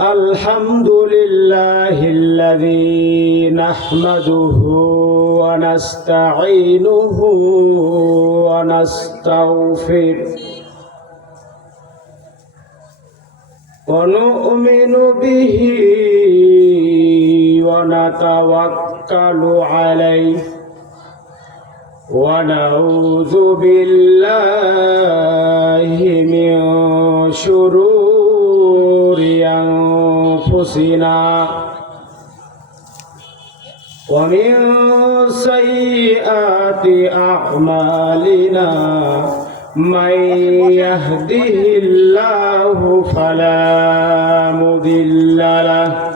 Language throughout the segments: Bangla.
الحمد لله الذي نحمده ونستعينه ونستغفره ونؤمن به ونتوكل عليه ونعوذ بالله من شرور أنفسنا ومن سيئات أعمالنا من يهده الله فلا مضل له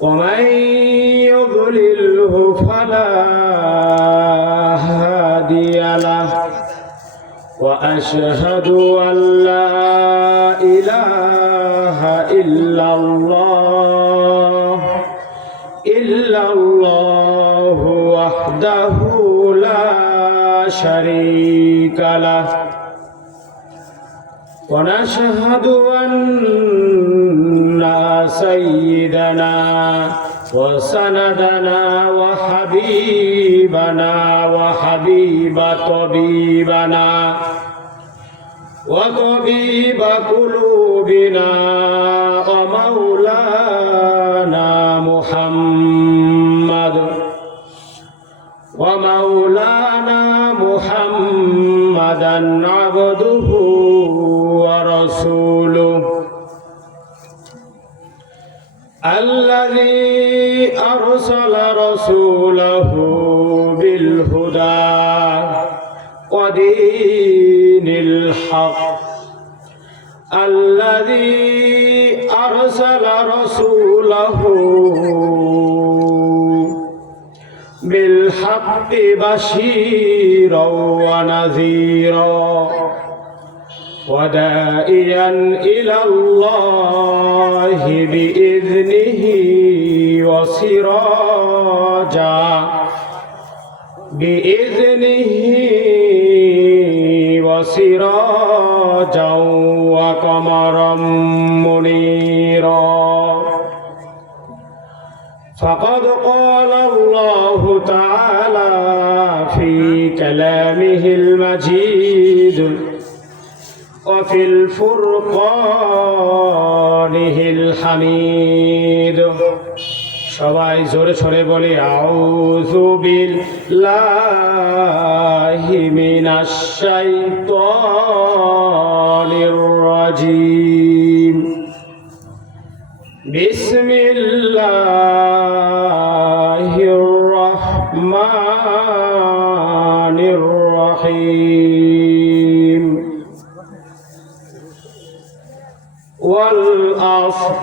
ومن يضلله فلا هادي له وأشهد أن لا إله إلا الله وحده لا شريك له ونشهد أن سيدنا وسندنا وحبيبنا وحبيب طبيبنا وطبيب قلوبنا ومولانا محمدا عبده ورسوله الذي أرسل رسوله بالهدى ودين الحق بشيرا ونذيرا وداعيا إلى الله بإذنه وسراجا وقمرا منيرا فقد قال الله تعالى في كلامه المجيد وفي الفرقانه الحميد সবাই জোরে জোরে বলি আউযু বিল্লাহি মিনাশ শাইতানির রাজীম বিসমিল্লাহির রহমানির রহিম ওয়াল আসর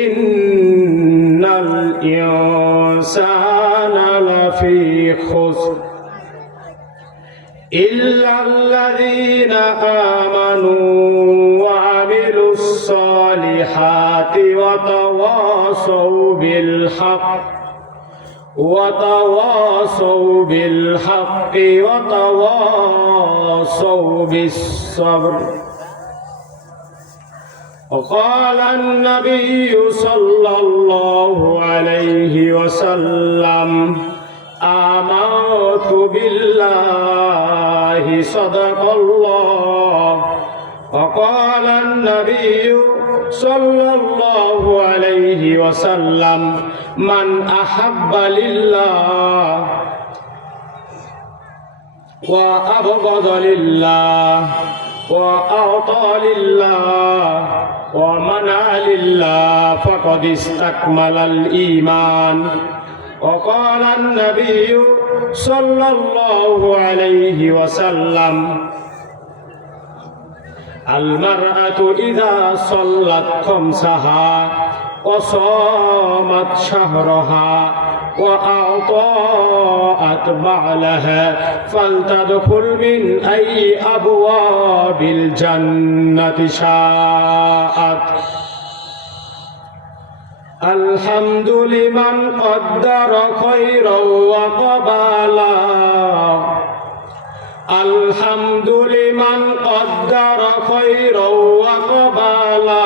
ইন্নাল ইনসানা লাফি খুসর ইল্লাল্লাযীনা আমানু ওয়া আমিলুস সালিহাতি ওয়া তাওয়াসাউ বিল হাক্কি ওয়া তাওয়াসাউ বিস sabr وقال النبي صلى الله عليه وسلم آمنت بالله صدق الله وقال النبي صلى الله عليه وسلم من أحب لله وأبغض لله وأعطى لله ومنع لله فقد استكمل الإيمان وقال النبي صلى الله عليه وسلم المرأة إذا صلت خمسها وصامت شهرها وأعطت بعلها فلتدخل من أي أبواب الجنة شاءت الحمد لمن قدر خيرا وقبالا خيرا وقبالا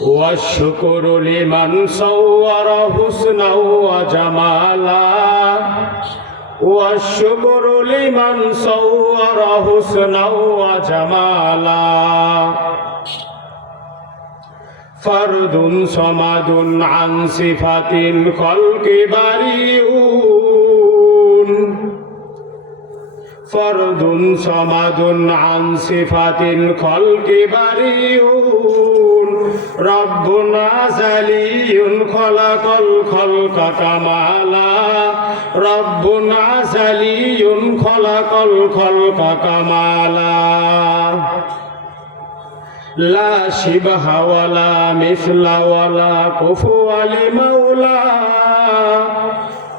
والشكر لمن صور حسنا وجمالا والشكر لمن صور حسنا وجمالا فرد صمد عن صفة الخلق بريء فرد صمد عن صفة الخلق بريء ربنا زلي خلق الخلق كمالا ربنا زلي خلق الخلق كمالا لا شبه ولا مثل ولا كفوا لمولى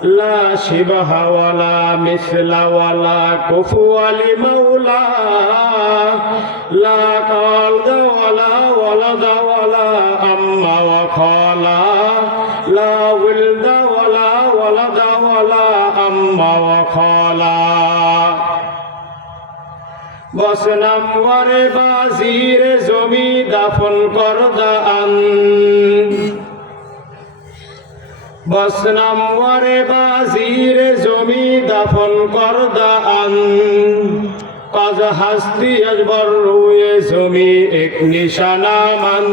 لا شبه ولا مثل ولا كفوا لمولى لا قلد ولا ولد ولا أم وخالا لا ولد ولا ولد ولا أم وخالا বসনাম ওয়ারে বাজির জমি দাফন করদা আন বসনাম ওয়ারে বাজির জমি দাফন করদা আন কাজ হাস্তি আজবর রুয়ে জমি এক নিশানা মান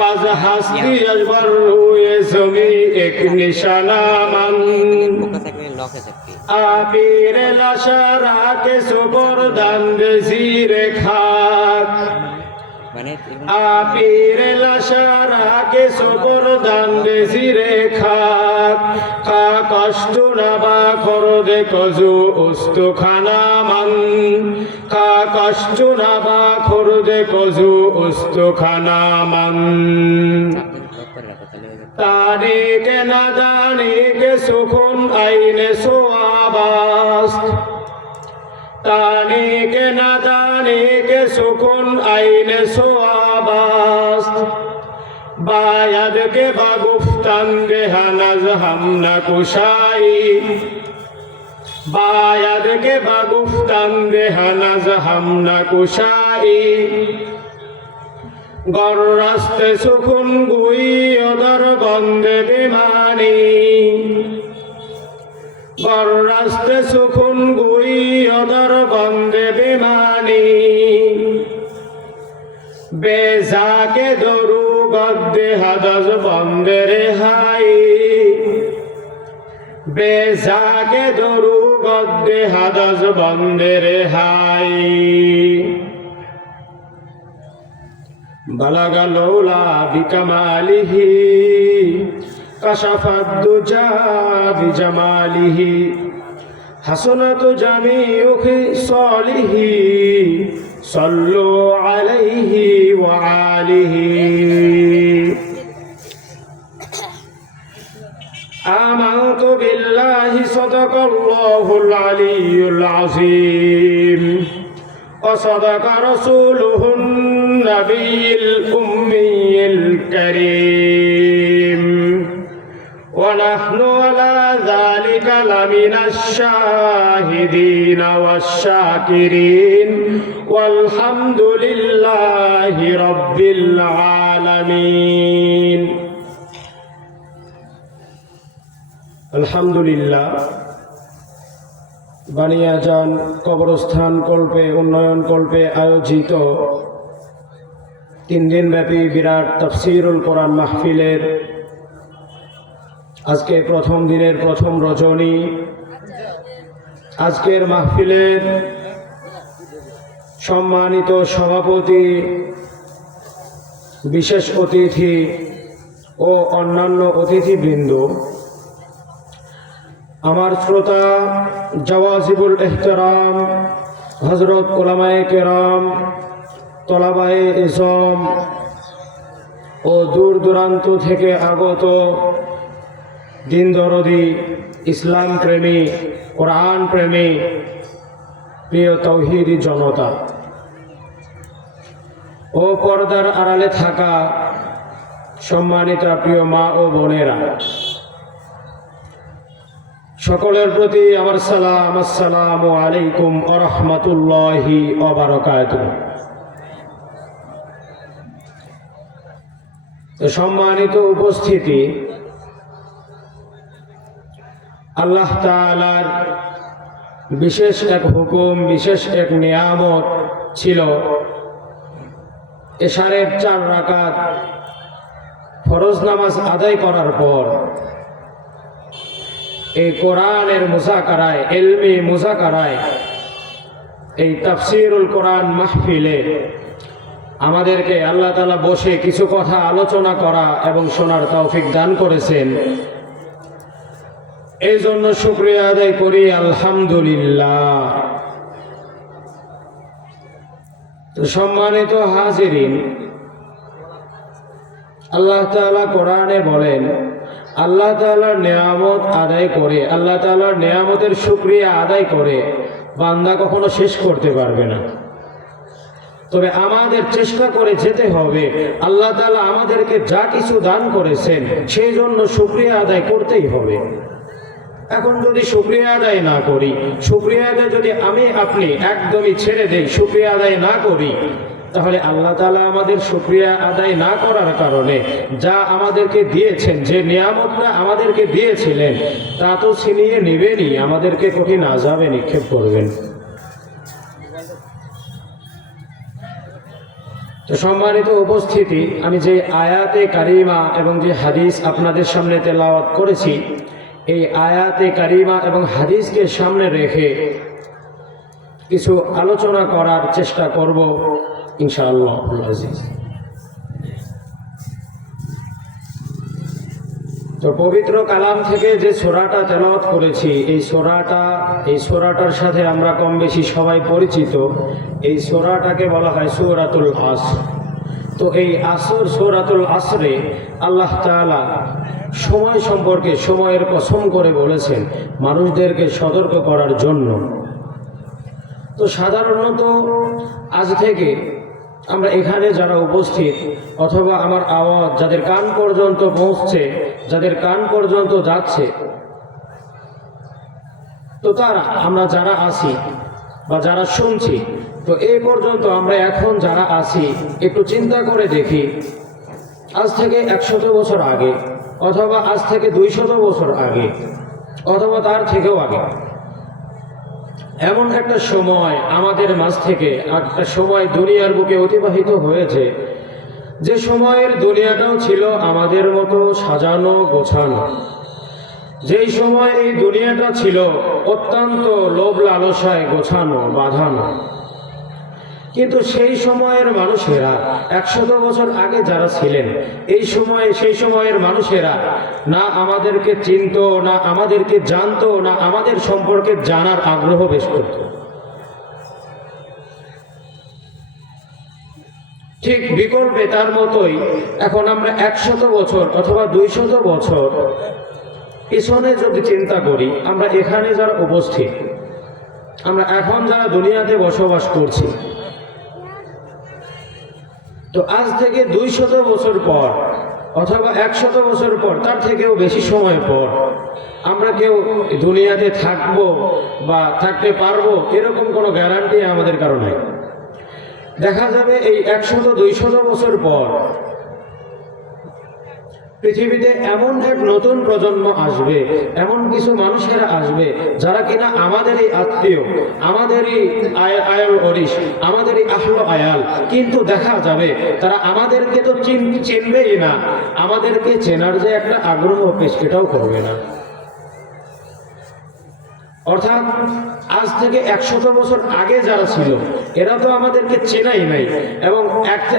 কাজ হাস্তি আজবর রুয়ে জমি এক নিশানা মান আমির লাশারা কে সুবর দান বেজিরে খাক আমির লাশারা কে সুবর দান বেজিরে খাক কা কষ্ট না বা খর দে কজু উস্তু খানা মান কা কষ্ট না বা খর দে কজু উস্তু খানা মান तारीख नादानी के सुकुन आईने सुआबास तारीख नादानी के सुकुन आईने सुआबास बायद के बागुफ्तान देहानज हम न कुशाई बायद के बागुफ्तान देहानज हम न कुशाई গর রাস্তে সুকুন গুই অদর বন্দে বিমানি গর রাস্তে সুকুন গুই অদর বন্দে বিমানি বেজাকে দরু গদ্দে হাদজ বন্দে রেহাই বেজাকে দরু গদ্দে হাদজ বন্দে রেহাই بلغ العلا بكماله كشف الدجى بجماله حسنت جميع خصاله صلوا عليه وآله آمنت بالله صدق الله العلي العظيم وصدق رسوله النبي الأمي الكريم ونحن على ذلك لمن الشاهدين والشاكرين والحمد لله رب العالمين الحمد لله বানিয়াজান কবরস্থান কল্পে উন্নয়ন কল্পে আয়োজিত 3 দিনব্যাপী বিরাট তাফসীরুল কোরআন মাহফিলের আজকে প্রথম দিনের প্রথম রজনী। আজকের মাহফিলের সম্মানিত সভাপতি, বিশেষ অতিথি ও অন্যান্য অতিথিবৃন্দ, আমার শ্রোতা জওয়াজিবুল ইহতিরাম হযরত উলামায়ে কেরাম, তলাবায়ে ইজম ও দূর দূরান্ত থেকে আগত দিন দরদি, ইসলাম প্রেমী, কোরআন প্রেমী প্রিয় তাওহীদি জনতা ও পর্দার আড়ালে থাকা সম্মানিতা প্রিয় মা ও বোনেরা, সকলের প্রতি আমার সালাম, আসসালামু আলাইকুম ওয়া রাহমাতুল্লাহি ওয়া বারাকাতুহু। তো সম্মানিত উপস্থিতি, আল্লাহ তাআলার বিশেষ এক হুকুম, বিশেষ এক নিয়ামত ছিল এশারের 4 রাকাত ফরজ নামাজ আদায় করার পর এই কোরআনের মুযাকারায়, ইলমি মুযাকারায়, এই তাফসীরুল কোরআন মাহফিলে আমাদেরকে আল্লাহ তাআলা বসে কিছু কথা আলোচনা করা এবং শোনার তৌফিক দান করেছেন। এই জন্য শুকরিয়া আদায় করি আলহামদুলিল্লাহ। তো সম্মানিত হাজিরিন, আল্লাহ তাআলা কোরআনে বলেন, আল্লাহ তাআলার নিয়ামত আদায় করে, আল্লাহ তাআলার নিয়ামতের শুকরিয়া আদায় করে বান্দা কখনো শেষ করতে পারবে না। তবে আমাদের চেষ্টা করে যেতে হবে, আল্লাহ তাআলা আমাদেরকে যা কিছু দান করেছেন সেই জন্য শুকরিয়া আদায় করতেই হবে। এখন যদি শুকরিয়া আদায় না করি, শুকরিয়া আদায় যদি আমি আপনি একদমই ছেড়ে দেই, শুকরিয়া আদায় না করি, তাহলে আল্লাহ তাআলা আমাদের শুকরিয়া আদায় না করার কারণে যা আমাদেরকে দিয়েছেন, যে নিয়ামতটা আমাদেরকে দিয়েছিলেন, তা তো ছিনিয়ে নেবেনই, আমাদেরকে কঠিন আযাবে নিক্ষেপ করবেন। তো সম্মানিত উপস্থিতি, আমি যে আয়াতে কারিমা এবং যে হাদিস আপনাদের সামনে তেলাওয়াত করেছি, এই আয়াতে কারিমা এবং হাদিসকে সামনে রেখে কিছু আলোচনা করার চেষ্টা করব ইনশাআল্লাহ আজিজ। তো পবিত্র কালাম থেকে যে সূরাটা তেলাওয়াত করেছি, এই সূরাটার সাথে আমরা কম বেশি সবাই পরিচিত। এই সূরাটাকে বলা হয় সূরাতুল আসর। তো এই সূরাতুল আসরে আল্লাহ তাআলা সময় সম্পর্কে, সময়ের কসম করে বলেছেন মানুষদেরকে সতর্ক করার জন্য। তো সাধারণত আজ থেকে আমরা এখানে যারা উপস্থিত, অথবা আমার আওয়াজ যাদের কান পর্যন্ত পৌঁছছে, যাদের কান পর্যন্ত যাচ্ছে, তো তারা, আমরা যারা আছি বা যারা শুনছি, তো এই পর্যন্ত আমরা এখন যারা আছি একটু চিন্তা করে দেখি, আজ থেকে 100 বছর আগে, অথবা আজ থেকে 200 বছর আগে, অথবা তার থেকেও আগে, এমন একটা সময় আমাদের মাঝ থেকে, একটা সময় দুনিয়ার বুকে অতিবাহিত হয়েছে, যে সময়ের দুনিয়াটাও ছিল আমাদের মতো সাজানো গোছানো, যেই সময় এই দুনিয়াটা ছিল অত্যন্ত লোভ লালসায় গোছানো বাঁধানো। কিন্তু সেই সময়ের মানুষেরা, 100 বছর আগে যারা ছিলেন, সেই সময়ের মানুষেরা না আমাদেরকে চিনত, না আমাদেরকে জানতো, না আমাদের সম্পর্কে জানার আগ্রহ বেশ করত। ঠিক বিকল্পে তার মতোই এখন আমরা 100 বছর অথবা 200 বছর পিছনে যদি চিন্তা করি, আমরা এখানে যারা উপস্থিত, আমরা এখন যারা দুনিয়াতে বসবাস করছি, তো আজ থেকে 200 বছর পর অথবা 100 বছর পর, তার থেকেও বেশি সময় পর আমরা কেউ দুনিয়াতে থাকবো বা থাকতে পারবো এরকম কোনো গ্যারান্টি আমাদের কারো নাই। দেখা যাবে এই 100-200 বছর পর পৃথিবীতে এমন এক নতুন প্রজন্ম আসবে, এমন কিছু মানুষেরা আসবে যারা কিনা আমাদেরই আত্মীয়, আমাদেরই আয়াল ওরিশ, আমাদেরই আহলো আয়াল, কিন্তু দেখা যাবে তারা আমাদেরকে তো চিনবেই না, আমাদেরকে চেনার যে একটা আগ্রহ পেশ এটাও করবে না। অর্থাৎ আজ থেকে 100 বছর আগে যারা ছিল এরা তো আমাদেরকে চেনাই নাই, এবং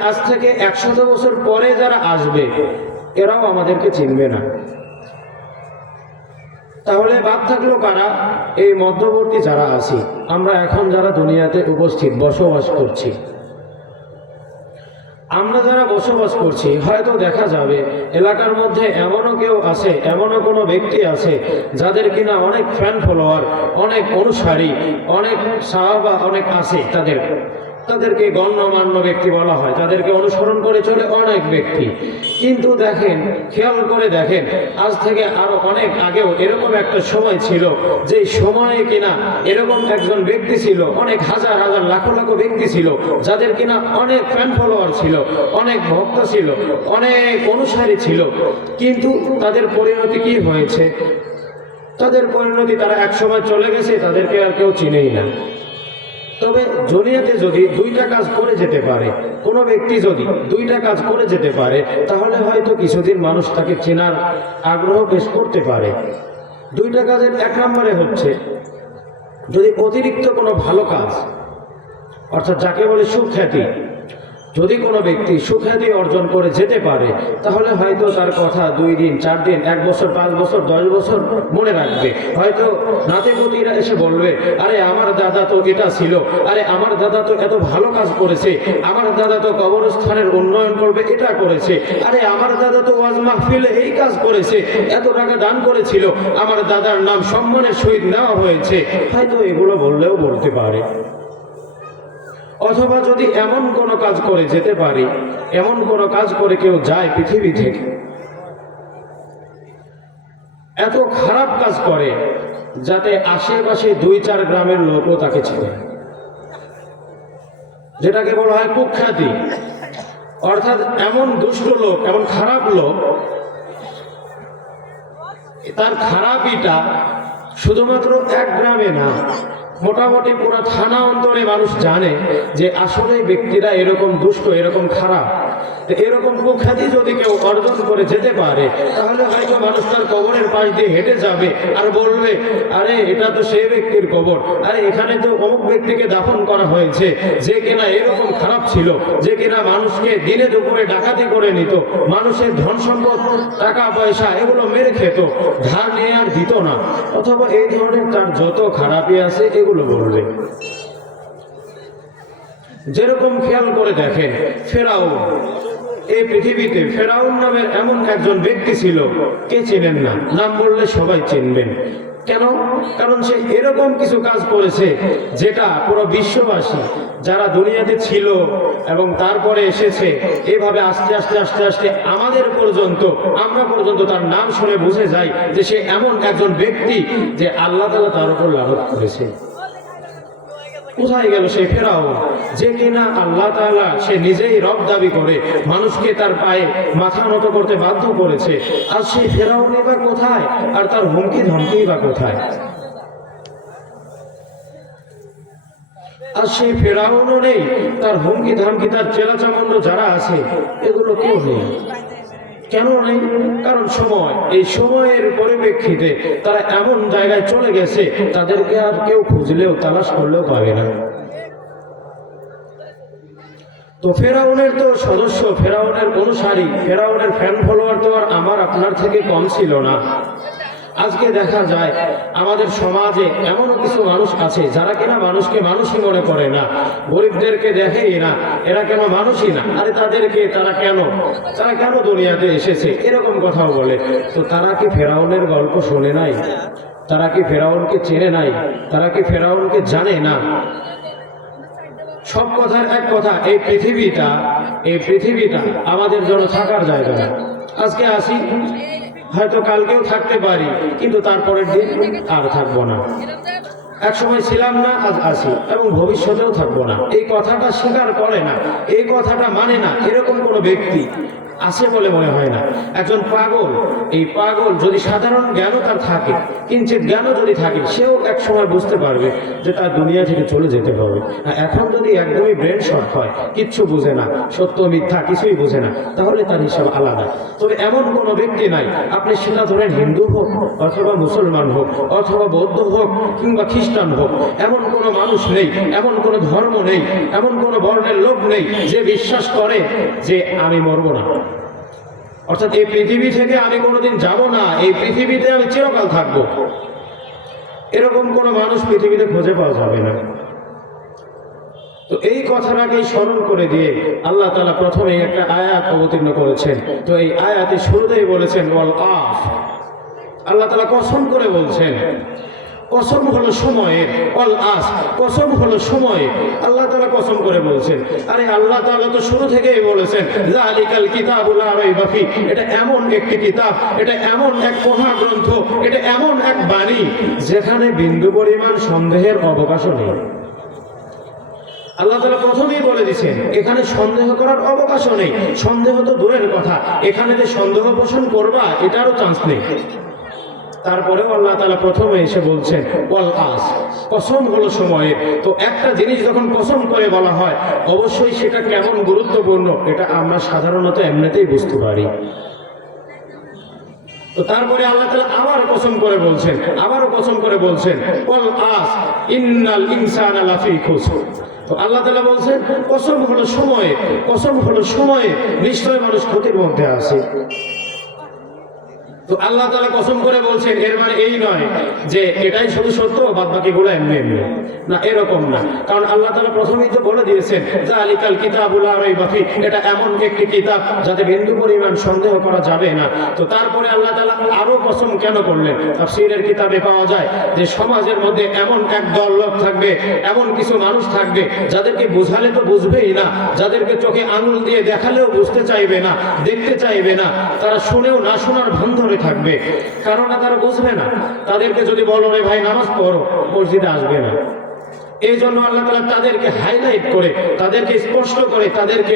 আজ থেকে 100 বছর পরে যারা আসবে এরাও আমাদেরকে চিনবে না। তাহলে বাদ থাকলো কারা? এই মধ্যবর্তী যারা আছি, আমরা এখন যারা দুনিয়াতে উপস্থিত বসবাস করছি, আমরা যারা বসবাস করছি, হয়তো দেখা যাবে এলাকার মধ্যে এমনও কেউ আছে, এমনও কোনো ব্যক্তি আছে যাদের কিনা অনেক ফ্যান ফলোয়ার, অনেক অনুসারী, অনেক সাহাবা অনেক আছে তাদের, তাদেরকে গণ্যমান্য ব্যক্তি বলা হয়, তাদেরকে অনুসরণ করে চলে অনেক ব্যক্তি। কিন্তু দেখেন, খেয়াল করে দেখেন, আজ থেকে আরো অনেক আগেও এরকম একটা সময় ছিল, যে সময়ে কিনা এরকম একজন ব্যক্তি ছিল, অনেক হাজার হাজার লাখ লাখ ব্যক্তি ছিল, যাদের কিনা অনেক ফ্যান ফলোয়ার ছিল, অনেক ভক্ত ছিল, অনেক অনুসারী ছিল। কিন্তু তাদের পরিণতি কি হয়েছে? তাদের পরিণতি, তারা এক সময় চলে গেছে, তাদেরকে আর কেউ চিনেই না। তবে দুনিয়াতে যদি দুইটা কাজ করে যেতে পারে, কোনো ব্যক্তি যদি দুইটা কাজ করে যেতে পারে, তাহলে হয়তো কিছুদিন মানুষ তাকে চেনার আগ্রহ পেশ করতে পারে। দুইটা কাজের এক নম্বরে হচ্ছে, যদি অতিরিক্ত কোনো ভালো কাজ, অর্থাৎ যাকে বলে সুখ্যাতি, যদি কোনো ব্যক্তি সুখ্যাতি অর্জন করে যেতে পারে, তাহলে হয়তো তার কথা 2 দিন 4 দিন 1 বছর 5 বছর 10 বছর মনে রাখবে। হয়তো নাতিপুতিরা এসে বলবে, আরে আমার দাদা তো এটা ছিল, আরে আমার দাদা তো এত ভালো কাজ করেছে, আমার দাদা তো কবরস্থানের উন্নয়ন করবে এটা করেছে, আরে আমার দাদা তো ওয়াজ মাহফিলে এই কাজ করেছে, এত টাকা দান করেছিল, আমার দাদার নাম সম্মানের সহিত নেওয়া হয়েছে। হয়তো এগুলো বললেও বলতে পারে। অথবা যদি এমন কোনো কাজ করে যেতে পারি, এমন কোনো কাজ করে কেউ যায় পৃথিবী থেকে, এত খারাপ কাজ করে যাতে আশেপাশে 2-4 গ্রামের লোকও তাকে চেনে, যেটাকে বলা হয় কুখ্যাতি। অর্থাৎ এমন দুষ্ট লোক, এমন খারাপ লোক, তার খারাপিটা শুধুমাত্র এক গ্রামে না, মোটামুটি পুরো থানা অন্তরে মানুষ জানে যে আসলে ব্যক্তিরা এরকম দুষ্ট, এরকম খারাপ। এরকম কুখ্যাতি যদি কেউ অর্জন করে যেতে পারে, তাহলে হয়তো মানুষ তার কবরের পাশ দিয়ে হেঁটে যাবে আর বলবে, আরে এটা তো সেই ব্যক্তির কবর, আরে এখানে তো অমুক ব্যক্তিকে দাফন করা হয়েছে, যে কিনা এরকম খারাপ ছিল, যে কিনা মানুষকে দিনে দুপুরে ডাকাতি করে নিত, মানুষের ধন সম্পদ টাকা পয়সা এগুলো মেরে খেত, ধার নিয়ে আর দিত না। অথবা এই ধরনের তার যত খারাপই আছে এগুলো বলবে। যেরকম খেয়াল করে দেখেন, ফেরাউন, এই পৃথিবীতে ফেরাউন নামের এমন একজন ব্যক্তি ছিল, কে চেনেন না? নাম বললে সবাই চিনবেন। কেন? কারণ সে এরকম কিছু কাজ করেছে যেটা পুরো বিশ্ববাসী যারা দুনিয়াতে ছিল এবং তারপরে এসেছে, এভাবে আস্তে আস্তে আস্তে আস্তে আমরা পর্যন্ত তার নাম শুনে বুঝে যাই যে সে এমন একজন ব্যক্তি যে আল্লাহ তাআলা তার উপর লানত করেছে। কোথায় গেল সেই ফেরাউন, যে কিনা আল্লাহ তাআলা সে নিজেই রব দাবি করে মানুষকে তার পায়ে মাথা নত করতে বাধ্য করেছে? আর সেই ফেরাউনই বা কোথায়? আর তার হুমকি ধমকি বা কোথায়? আর সেই ফেরাউনও নেই, তার হুমকি ধমকি, তার চেলাচামুন্ড যারা আছে এগুলো কেউ নেই। কেন নেই? কারণ এই সময়ের পরিপ্রেক্ষিতে তারা এমন জায়গায় চলে গেছে, তাদেরকে আর কেউ খুঁজলেও তালাশ করলেও পাবে না। তো ফেরাউনের তো সদস্য, ফেরাউনের অনুসারী, ফেরাউনের ফ্যান ফলোয়ার তো আর আমার আপনার থেকে কম ছিল না। আজকে দেখা যায় আমাদের সমাজে এমনও কিছু মানুষ আছে যারা কিনা মানুষকে মানুষই মনে করে না, গরিবদেরকে দেখেই না, এরা কেন মানুষই না, আরে তারা কেন দুনিয়াতে এসেছে, এরকম কথাও বলে। তো তারা কি ফেরাউনের গল্প শোনে নাই? তারা কি ফেরাউনকে চেনে নাই? তারা কি ফেরাউনকে জানে না? সব কথার এক কথা, এই পৃথিবীটা আমাদের জন্য থাকার জায়গা না। আজকে আসি, হয়তো কালকেও থাকতে পারি, কিন্তু তারপরের দিন আর থাকবো না। এক সময় ছিলাম না, আজ আসি, এবং ভবিষ্যতেও থাকবো না। এই কথাটা স্বীকার করে না, এই কথাটা মানে না, এরকম কোনো ব্যক্তি আছে বলে মনে হয় না। একজন পাগল, এই পাগল যদি সাধারণ জ্ঞানও তার থাকে, কিঞ্চিত জ্ঞানও যদি থাকে, সেও এক সময় বুঝতে পারবে যে তার দুনিয়া থেকে চলে যেতে হবে। এখন যদি একদমই ব্রেন শর্ট হয়, কিচ্ছু বুঝে না, সত্য মিথ্যা কিছুই বুঝে না, তাহলে তার হিসাব আলাদা। তবে এমন কোনো ব্যক্তি নাই, আপনি সেটা ধরেন হিন্দু হোক অথবা মুসলমান হোক অথবা বৌদ্ধ হোক কিংবা খ্রিস্টান হোক, এমন কোনো মানুষ নেই, এমন কোনো ধর্ম নেই, এমন কোনো বর্ণের লোক নেই যে বিশ্বাস করে যে আমি মরবো না, অর্থাৎ এই পৃথিবী থেকে আমি কোনোদিন যাব না, এই পৃথিবীতে আমি চিরকাল থাকবো। এরকম কোনো মানুষ পৃথিবীতে খুঁজে পাওয়া যাবে না। তো এই কথাটাকেই স্মরণ করে দিয়ে আল্লাহ তাআলা প্রথমে একটা আয়াত অবতীর্ণ করেছেন। তো এই আয়াতে শুরুতেই বলেছেন ওয়াল আফ, আল্লাহ তাআলা কসম করে বলছেন কসম হলো সময়ের, অল আস, কসম হলো সময়ে। আল্লাহ তাআলা কসম করে বলছেন। আরে আল্লাহ তাআলা তো শুরু থেকেই বলেছেন যালিকাল কিতাবুল লা রাইবা ফি, এটা এমন একটি কিতাব, এটা এমন এক মহাগ্রন্থ, এটা এমন এক বাণী যেখানে বিন্দু পরিমাণ সন্দেহের অবকাশও নেই। আল্লাহ তাআলা প্রথমেই বলে দিয়েছেন এখানে সন্দেহ করার অবকাশও নেই। সন্দেহ তো দূরের কথা, এখানে যে সন্দেহ পোষণ করবা এটারও চান্স নেই। তারপরেও আল্লাহ তাআলা প্রথমে এসে বলছেন ওয়াল আস, কসম হলো সময়ের। তো একটা জিনিস যখন কসম করে বলা হয় অবশ্যই সেটা কেমন গুরুত্বপূর্ণ এটা আমরা সাধারণত এমনিতেই বুঝতে পারি। তো তারপরে আল্লাহ তাআলা আবার কসম করে বলছেন, আবারও কসম করে বলছেন ওয়াল আস ইন্নাল ইনসানা লাফি খুসর। তো আল্লাহ তাআলা বলছেন কসম হলো সময়ে, কসম হলো সময়ে, নিশ্চয় মানুষ ক্ষতির মধ্যে আছে। তো আল্লাহ তাআলা কসম করে বলছেন এর মানে এই নয় যে এটাই শুধু সত্য বাদ বাকিগুলো এমনি এমনি না, এরকম না। কারণ আল্লাহ তাআলা প্রথমেই তো বলে দিয়েছেন যালিকাল কিতাবুল লা রাইবা ফি, এটা এমন একটি কিতাব যাতে বিন্দু পরিমাণ সন্দেহ করা যাবে না। তো তারপরে আল্লাহ তাআলা আরো কসম কেন করলেন? তাফসীরের কিতাবে পাওয়া যায় যে সমাজের মধ্যে এমন এক দল লোক থাকবে, এমন কিছু মানুষ থাকবে যাদেরকে বোঝালে তো বুঝবেই না, যাদেরকে চোখে আঙুল দিয়ে দেখালেও বুঝতে চাইবে না, দেখতে চাইবে না, তারা শুনেও না শোনার ভান ধরে থাকবে, কারণ তারা বুঝবে না। তাদেরকে যদি বলো রে ভাই নামাজ পড়ো, মসজিদে আসবে না। এই জন্য আল্লাহ তাআলা তাদেরকে হাইলাইট করে, তাদেরকে স্পষ্ট করে, তাদেরকে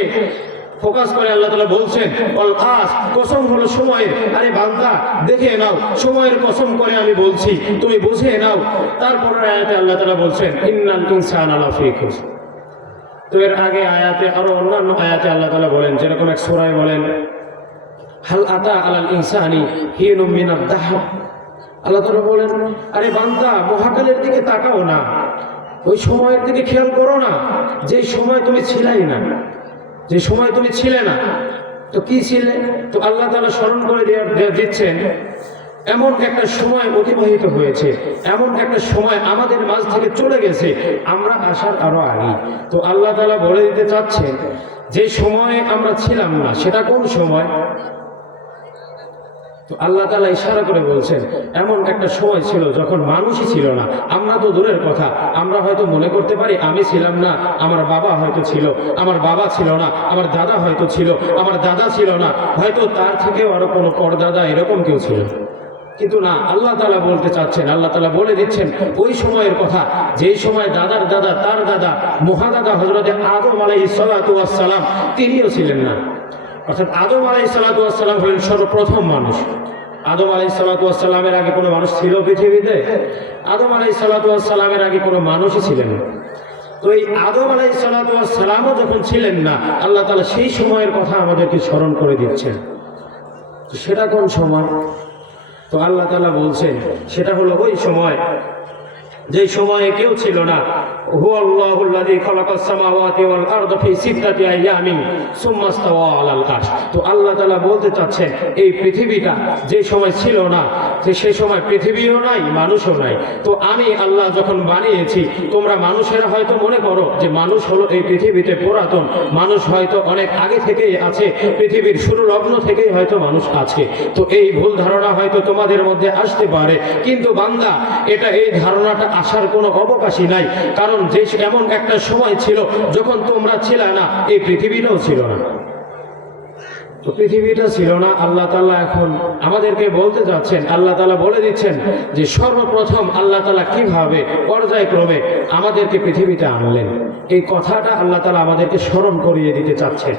ফোকাস করে আল্লাহ তাআলা বলছেন অল আস, কসম হলো সময়ের। আরে বান্দা দেখে নাও, সময়ের কসম করে আমি বলছি, তুমি বুঝে নাও। তারপরের আয়াতে আল্লাহ তাআলা বলছেন ইন্নাল ইনসানা লাফি খুসর। তো এর আগে আয়াতে আরো অন্যান্য আয়াতে আল্লাহ তাআলা বলেন, যেরকম এক সূরায় বলেন হাল আতা আলাল ইনসানি হিনুম মিনাদ দাহর। আল্লাহ তাআলা বলেন আরে বান্দা মহাকালের দিকে তাকাও না, ওই সময়ের দিকে খেয়াল করো না যে সময় তুমি ছিলাই না, যে সময় তুমি ছিলে না। তো কি ছিলে? তো আল্লাহ তাআলা স্মরণ করে দিচ্ছেন এমন একটা সময় অতিবাহিত হয়েছে, এমন একটা সময় আমাদের মাঝ থেকে চলে গেছে আমরা আসার আরো আগে। তো আল্লাহ তাআলা বলে দিতে চাচ্ছেন যে সময়ে আমরা ছিলাম না সেটা কোন সময়? তো আল্লাহ তাআলা ইশারা করে বলছেন এমন একটা সময় ছিল যখন মানুষই ছিল না। আমরা তো দূরের কথা, আমরা হয়তো মনে করতে পারি আমি ছিলাম না, আমার বাবা হয়তো ছিল, আমার বাবা ছিল না, আমার দাদা হয়তো ছিল, আমার দাদা ছিল না, হয়তো তার থেকেও আরো কোনো পরদাদা এরকম কেউ ছিল। কিন্তু না, আল্লাহ তাআলা বলতে চাচ্ছেন, আল্লাহ তাআলা বলে দিচ্ছেন ওই সময়ের কথা যেই সময় দাদার দাদা, তার দাদা, মহাদাদা হযরতে আদম আলাইহিস সালাতু ওয়াস সালাম তিনিও ছিলেন না। অর্থাৎ আদম আলাইহিস সালাতু ওয়াস সালাম হলেন সর্বপ্রথম মানুষ। আদম আলাইহিস সালাতু ওয়াস সালামের আগে কোনো মানুষ ছিল পৃথিবীতে? আদম আলাইহিস সালাতু ওয়াস সালামের আগে কোনো মানুষই ছিলেন না। তো এই আদম আলাইহিস সালাতু ওয়াস সালামও যখন ছিলেন না, আল্লাহ তাআলা সেই সময়ের কথা আমাদেরকে স্মরণ করে দিচ্ছেন। তো সেটা কোন সময়? তো আল্লাহ তাআলা বলছেন সেটা হলো ওই সময় যেই সময়ে কেউ ছিল না। হুয়াল্লাহুল্লাযী খালাকাস সামাওয়াতি ওয়াল আরদা ফি সিত্তাতি আইয়ামিন সুম্মা ইসতাওয়া আলাল আরশ। তো আল্লাহ তাআলা বলতে চাচ্ছেন এই পৃথিবীটা যে সময় ছিল না, যে সেই সময় পৃথিবীও নাই, মানুষও নাই। তো আমি আল্লাহ যখন বানিয়েছি, তোমরা মানুষের হয়তো মনে করো যে মানুষ হলো এই পৃথিবীতে পুরাতন, মানুষ হয়তো অনেক আগে থেকেই আছে, পৃথিবীর শুরু লগ্ন থেকেই হয়তো মানুষ আছে। তো এই ভুল ধারণা হয়তো তোমাদের মধ্যে আসতে পারে, কিন্তু বান্দা এটা এই ধারণাটা আসার কোনো অবকাশই নাই। কারণ যে এমন একটা সময় ছিল যখন তোমরা ছিলে না, এই পৃথিবীটাও ছিল না। তো পৃথিবীটা ছিল না, আল্লাহ তাআলা এখন আমাদেরকে বলতে যাচ্ছেন, আল্লাহ তাআলা বলে দিচ্ছেন যে সর্বপ্রথম আল্লাহ তাআলা কিভাবে পর্যায়ক্রমে আমাদেরকে পৃথিবীতে আনলেন। এই কথাটা আল্লাহ তাআলা আমাদেরকে স্মরণ করিয়ে দিতে চাচ্ছেন।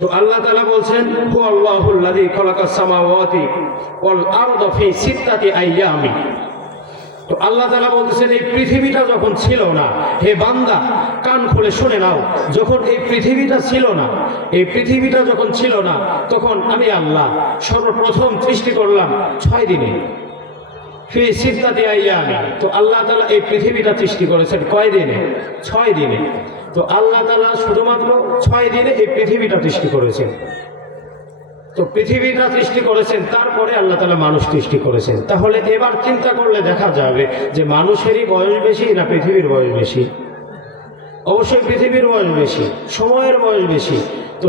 তো আল্লাহ তাআলা বলছেন হুয়াল্লাহুল্লাযী খালাকাস সামাওয়াতি ওয়াল আরদা ফি সিত্তাতি আইয়ামিন। তো আল্লাহ তাআলা বলতেছেন এই পৃথিবীটা যখন ছিল না, হে বান্দা কান খুলে শুনে নাও, যখন এই পৃথিবীটা ছিল না, এই পৃথিবীটা যখন ছিল না তখন আমি আল্লাহ সর্বপ্রথম সৃষ্টি করলাম 6 দিনে ফি সিত্তাতি আইয়ামিন। তো আল্লাহ তাআলা এই পৃথিবীটা সৃষ্টি করেছেন কয় দিনে? 6 দিনে। তো আল্লাহ তাআলা শুধুমাত্র 6 দিনে এই পৃথিবীটা সৃষ্টি করেছেন। তো পৃথিবীটা সৃষ্টি করেছেন, তারপরে আল্লাহ তাআলা মানুষ সৃষ্টি করেছেন। তাহলে এবার চিন্তা করলে দেখা যাবে যে মানুষেরই বয়স বেশি না পৃথিবীর বয়স বেশি? অবশ্যই পৃথিবীর বয়স বেশি, সময়ের বয়স বেশি। তো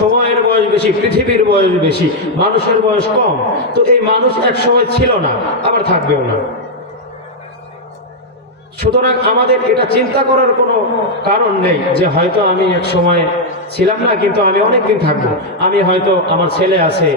সময়ের বয়স বেশি, পৃথিবীর বয়স বেশি, মানুষের বয়স কম। তো এই মানুষ এক সময় ছিল না, আবার থাকবেও না। সুতরাং আমাদের এটা চিন্তা করার কোনো কারণ নেই যে হয়তো আমি এক সময় ছিলাম না, কিন্তু আমি অনেকদিন থাকবো। আমি হয়তো, আমার ছেলে আছে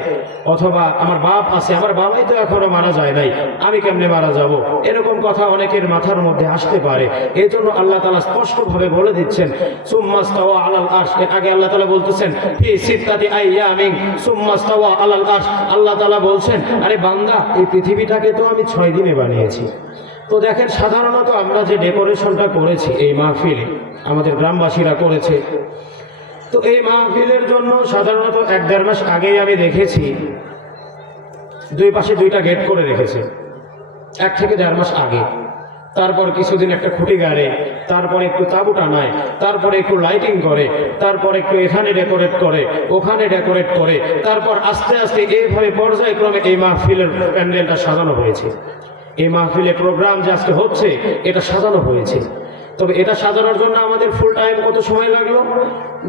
অথবা আমার বাপ আছে, আমার বাবাই তো এখনো মারা যায় নাই, আমি কেমনে মারা যাব, এরকম কথা অনেকের মাথার মধ্যে আসতে পারে। এই জন্য আল্লাহ তাআলা স্পষ্টভাবে বলে দিচ্ছেন সুম্মা ইস্তাওয়া আলাল আরশ। এর আগে আল্লাহ তাআলা বলতেছেন ফি সিত্তাতি আইয়ামিন সুম্মা ইস্তাওয়া আলাল আরশ। আল্লাহ তাআলা বলছেন, আরে বান্দা, এই পৃথিবীটাকে তো আমি 6 দিনে বানিয়েছি। তো দেখেন, সাধারণত আমরা যে ডেকোরেশনটা করেছি এই মাহফিলে, আমাদের গ্রামবাসীরা করেছে। তো এই মাহফিলের জন্য সাধারণত 1-1.5 মাস আগেই আমি দেখেছি 2 পাশে 2টা গেট করে রেখেছে, 1 থেকে 1.5 মাস আগে। তারপর কিছুদিন একটা খুঁটি গাড়ে, তারপরে একটু তাঁবু টানায়, তারপরে একটু লাইটিং করে, তারপর একটু এখানে ডেকোরেট করে, ওখানে ডেকোরেট করে, তারপর আস্তে আস্তে এইভাবে পর্যায়ক্রমে এই মাহফিলের প্যান্ডেলটা সাজানো হয়েছে। এই মাহফিলে প্রোগ্রাম যে আজকে হচ্ছে এটা সাজানো হয়েছে। তবে এটা সাজানোর জন্য আমাদের ফুল টাইম কত সময় লাগলো?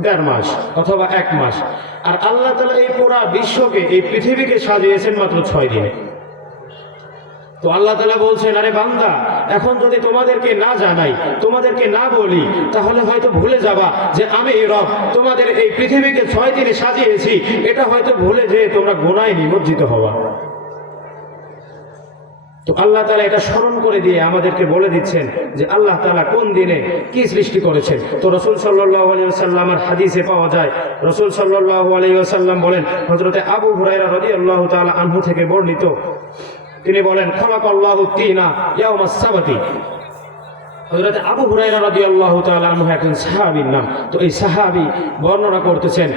1.5 মাস অথবা 1 মাস। আর আল্লাহ তাআলা এই পুরা বিশ্বকে, এই পৃথিবীকে সাজিয়েছেন মাত্র 6 দিনে। তো আল্লাহ তাআলা বলছেন, আরে বান্দা, এখন যদি তোমাদেরকে না জানাই, তোমাদেরকে না বলি, তাহলে হয়তো ভুলে যাবা যে আমি রব তোমাদের এই পৃথিবীকে 6 দিনে সাজিয়েছি। এটা হয়তো ভুলে যেয়ে তোমরা গুনাহে নিমজ্জিত হওয়া। তো আল্লাহ তাআলা এটা স্মরণ করে দিয়ে আমাদেরকে বলে দিচ্ছেন যে আল্লাহ তাআলা কোন দিনে কি সৃষ্টি করেছেন। তো রাসূল সাল্লাল্লাহু আলাইহি ওয়াসাল্লামের হাদিসে পাওয়া যায়, রাসূল সাল্লাল্লাহু আলাইহি ওয়াসাল্লাম বলেন, হযরতে আবু হুরায়রা রাদিয়াল্লাহু তাআলা আনহু থেকে বর্ণিত, তিনি বলেন, খালাকাল্লাহু তিনা ইয়াউমাস সাবতি। হযরতে আবু হুরায়রা রাদিয়াল্লাহু তাআলা আনহু একজন সাহাবীর নাম। তো এই সাহাবী বর্ণনা করতেছেন,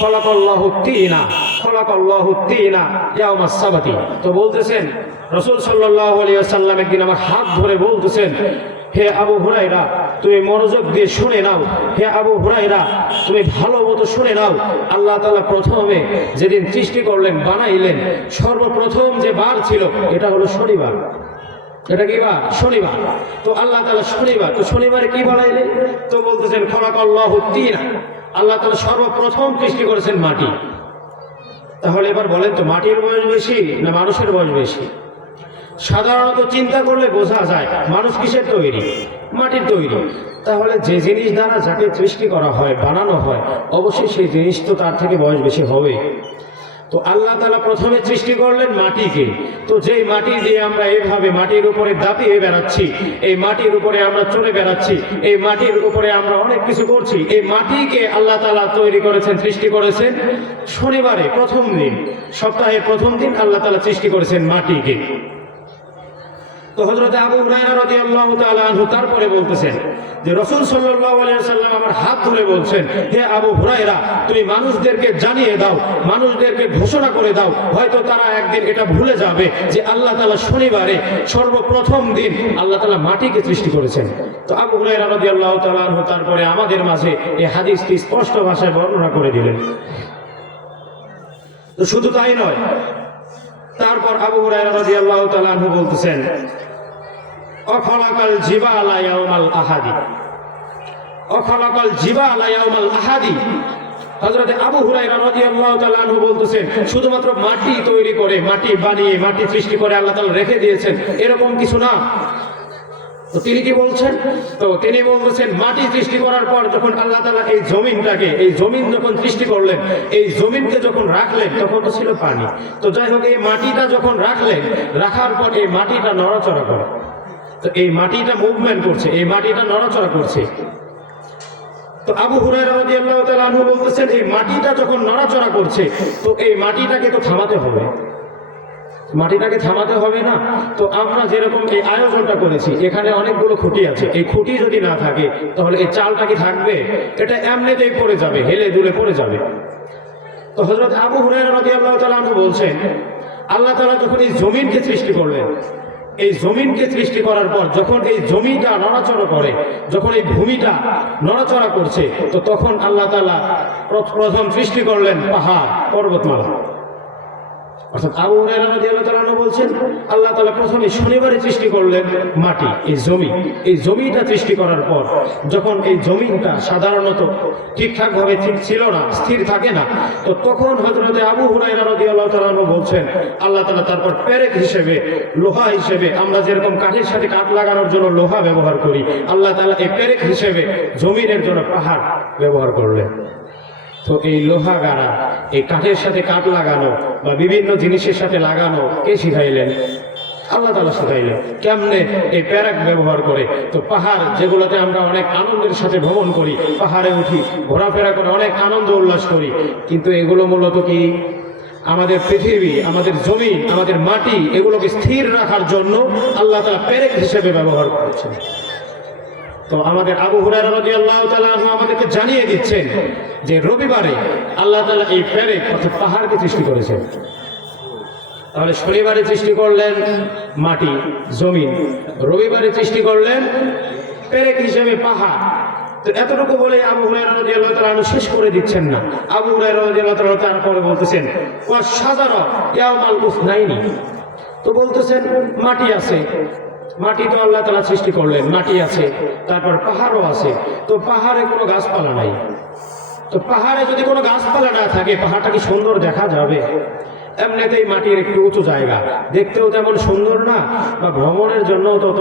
খালাকাল্লাহু তিনা খালাকাল্লাহু তিনা ইয়াউমাস সাবতি। তো বলতেছেন রাসূল সাল্লাল্লাহু আলাইহি ওয়াসাল্লাম একদিন আমার হাত ধরে বলতেছেন, হে আবু হুরায়রা, তুমি মনোযোগ দিয়ে শুনে নাও, হে আবু হুরায়রা, তুমি ভালো মতো শুনে নাও। আল্লাহ তাআলা প্রথমে যেদিন সৃষ্টি করলেন, বানাইলেন, সর্বপ্রথম যে বার ছিল এটা হলো শনিবার। এটা কি বার? শনিবার। তো আল্লাহ তাআলা শনিবার, তো শনিবারে কি বানাইলেন? তো বলতেছেন খালাকাল্লাহু তিনা, আল্লাহ তাআলা সর্বপ্রথম সৃষ্টি করেছেন মাটি। তাহলে এবার বলেন তো, মাটির বয়স বেশি না মানুষের বয়স বেশি? সাধারণত চিন্তা করলে বোঝা যায় মানুষ কিসের তৈরি? মাটির তৈরি। তাহলে যে জিনিস দ্বারা যাকে সৃষ্টি করা হয়, বানানো হয়, অবশ্যই সেই জিনিস তো তার থেকে বয়স বেশি হবে। তো আল্লাহ তাআলা প্রথমে সৃষ্টি করলেন মাটিকে। তো যেই মাটি দিয়ে আমরা এইভাবে মাটির উপরে দাপিয়ে বেড়াচ্ছি, এই মাটির উপরে আমরা চলে বেড়াচ্ছি, এই মাটির উপরে আমরা অনেক কিছু করছি, এই মাটিকে আল্লাহ তাআলা তৈরি করেছেন, সৃষ্টি করেছেন শনিবারে, প্রথম দিন, সপ্তাহের প্রথম দিন আল্লাহ তাআলা সৃষ্টি করেছেন মাটিকে। তো হযরতে আবু হুরায়রা রাদিয়াল্লাহু তাআলা আনহু তারপরে বলতেছেন যে রাসূল সাল্লাল্লাহু আলাইহি ওয়াসাল্লাম আমার হাত ধরে বলছেন, হে আবু হুরায়রা, তুমি মানুষদেরকে জানিয়ে দাও, মানুষদেরকে ঘোষণা করে দাও, হয়তো তারা একদিন এটা ভুলে যাবে যে আল্লাহ তাআলা শনিবারে সর্বপ্রথম দিন আল্লাহ তাআলা মাটিকে সৃষ্টি করেছেন। তো আবু হুরায়রা রাদিয়াল্লাহু তাআলা আনহু তারপরে আমাদের মাঝে এই হাদিসটি স্পষ্ট ভাষায় বর্ণনা করে দিলেন। তো শুধু তাই নয়, তারপর আবু হুরায়রা রাদিয়াল্লাহু তাআলা আনহু বলতেছেন, অখলাকাল জিবালা ইয়াউমাল আহাদি, অখলাকাল জিবালা ইয়াউমাল আহাদি। হযরতে আবু হুরায়রা রাদিয়াল্লাহু তাআলা আনহু বলতেছেন, শুধুমাত্র মাটি তৈরি করে, মাটি বানিয়ে, মাটি সৃষ্টি করে আল্লাহ তাআলা রেখে দিয়েছেন, এরকম কিছু না। তো তিনি কি বলছেন? তো তিনি বলতেছেন, মাটি সৃষ্টি করার পর যখন আল্লাহ তাআলা এই জমিনটাকে, এই জমিন যখন সৃষ্টি করলেন, এই জমিনকে যখন রাখলেন, তখন তো ছিল পানি। তো যাই হোক, এই মাটিটা যখন রাখলেন, রাখার পর এই মাটিটা নড়াচড়া করে। তো এই মাটিটা মুভমেন্ট করছে, এই মাটিটা নড়াচড়া করছে। তো আবু হুরায়রা রাদিয়াল্লাহু তাআলা আনহু বলতেছেন, এই মাটিটা যখন নড়াচড়া করছে, তো এই মাটিটাকে তো থামাতে হবে, মাটিটাকে থামাতে হবে না? তো আমরা যেরকম এই আয়োজনটা করেছি, এখানে অনেকগুলো খুঁটি আছে, এই খুঁটি যদি না থাকে তাহলে এই চালটা কি থাকবে? এটা এমনিতেই পড়ে যাবে, হেলে দুলে পড়ে যাবে। তো হযরত আবু হুরায়রা রাদিয়াল্লাহু তাআলা আনহু বলছেন, আল্লাহ তাআলা যখন এই জমিনকে সৃষ্টি করলেন, এই জমিনকে সৃষ্টি করার পর যখন এই জমিটা নড়াচড়া করে, যখন এই ভূমিটা নড়াচড়া করছে, তো তখন আল্লাহ তাআলা প্রথম সৃষ্টি করলেন পাহাড়, পর্বতমালা। অর্থাৎ আবু হুরায়রা রাদিয়াল্লাহু তাআলা বলছেন বলছেন আল্লাহ তাআলা প্রথমে শনিবারে সৃষ্টি করলেন মাটি, এই জমিটা সৃষ্টি করার পর যখন এই জমিনটা সাধারণত ঠিকঠাকভাবে ঠিক ছিল না, স্থির থাকে না, তো তখন হযরতে আবু হুরায়রা রাদিয়াল্লাহু তাআলা আনহু বলছেন আল্লাহ তাআলা তারপর পেরেক হিসেবে, লোহা হিসেবে, আমরা যেরকম কাঠের সাথে কাঠ লাগানোর জন্য লোহা ব্যবহার করি, আল্লাহ তাআলা এই পেরেক হিসেবে জমিনের জন্য পাহাড় ব্যবহার করলেন। তো এই লোহা গাড়া, এই কাঠের সাথে কাঠ লাগানো বা বিভিন্ন জিনিসের সাথে লাগানো কে শিখাইলেন? আল্লাহ তাআলা শিখাইলেন। কেমনে? এই পেরেক ব্যবহার করে। তো পাহাড় যেগুলোতে আমরা অনেক আনন্দের সাথে ভ্রমণ করি, পাহাড়ে উঠি, ঘোরাফেরা করে অনেক আনন্দ উল্লাস করি, কিন্তু এগুলো মূলত কি আমাদের পৃথিবী, আমাদের জমিন, আমাদের মাটি, এগুলোকে স্থির রাখার জন্য আল্লাহ তাআলা পেরেক হিসেবে ব্যবহার করেছেন। তো আমাদের আবু হুরায়রা রাদিয়াল্লাহু তাআলা আনহু আমাদেরকে জানিয়ে দিচ্ছেন যে রবিবারে আল্লাহ তাআলা এই পেরেক অর্থাৎ পাহাড়কে সৃষ্টি করেছেন। তাহলে শনিবারে সৃষ্টি করলেন মাটি, জমিন, রবিবারে সৃষ্টি করলেন পেরেক হিসেবে পাহাড়। তো এতটুকু বলে আবু হুরায়রা রাদিয়াল্লাহু তাআলা আনহু শেষ করে দিচ্ছেন না। আবু হুরায়রা রাদিয়াল্লাহু তাআলা তারপরে বলতেছেন ওয়া শাজারা ইয়াউমাল উসনাইনি। তো বলতেছেন মাটি আছে, মাটি তো আল্লাহ তাআলা সৃষ্টি করলেন, মাটি আছে, তারপর পাহাড়ও আছে। তো পাহাড়ে কোনো গাছপালা নাই, তো পাহাড়ে যদি কোনো গাছপালা না থাকে পাহাড়টা কি সুন্দর দেখা যাবে? এমনিতেই মাটির একটু উঁচু জায়গা, দেখতেও তেমন সুন্দর না, বা ভ্রমণের জন্য তত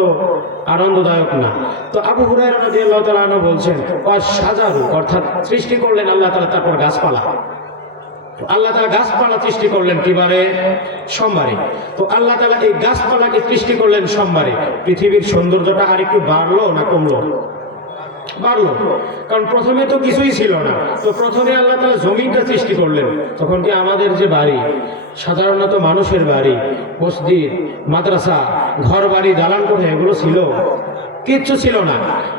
আনন্দদায়ক না। তো আবু হুরায়রা রাদিয়াল্লাহু তাআলা আনহু বলছেন ওয়া শাজারু, অর্থাৎ সৃষ্টি করলেন আল্লাহ তাআলা তারপর গাছপালা। আল্লাহ তাআলা গাছপালা সৃষ্টি করলেন কিবারে? সোমবারে। তো আল্লাহ তাআলা এই গাছপালাকে সৃষ্টি করলেন সোমবারে। পৃথিবীর সৌন্দর্যটা আর একটু বাড়লো না কমলো? বাড়লো, কারণ প্রথমে তো কিছুই ছিল না। তো প্রথমে আল্লাহ তাআলা জমিনটা সৃষ্টি করলেন, তখন কি আমাদের যে বাড়ি, সাধারণত মানুষের বাড়ি, মসজিদ, মাদ্রাসা, ঘর বাড়ি, দালান কোঠা, এগুলো ছিল? কিচ্ছু ছিল না,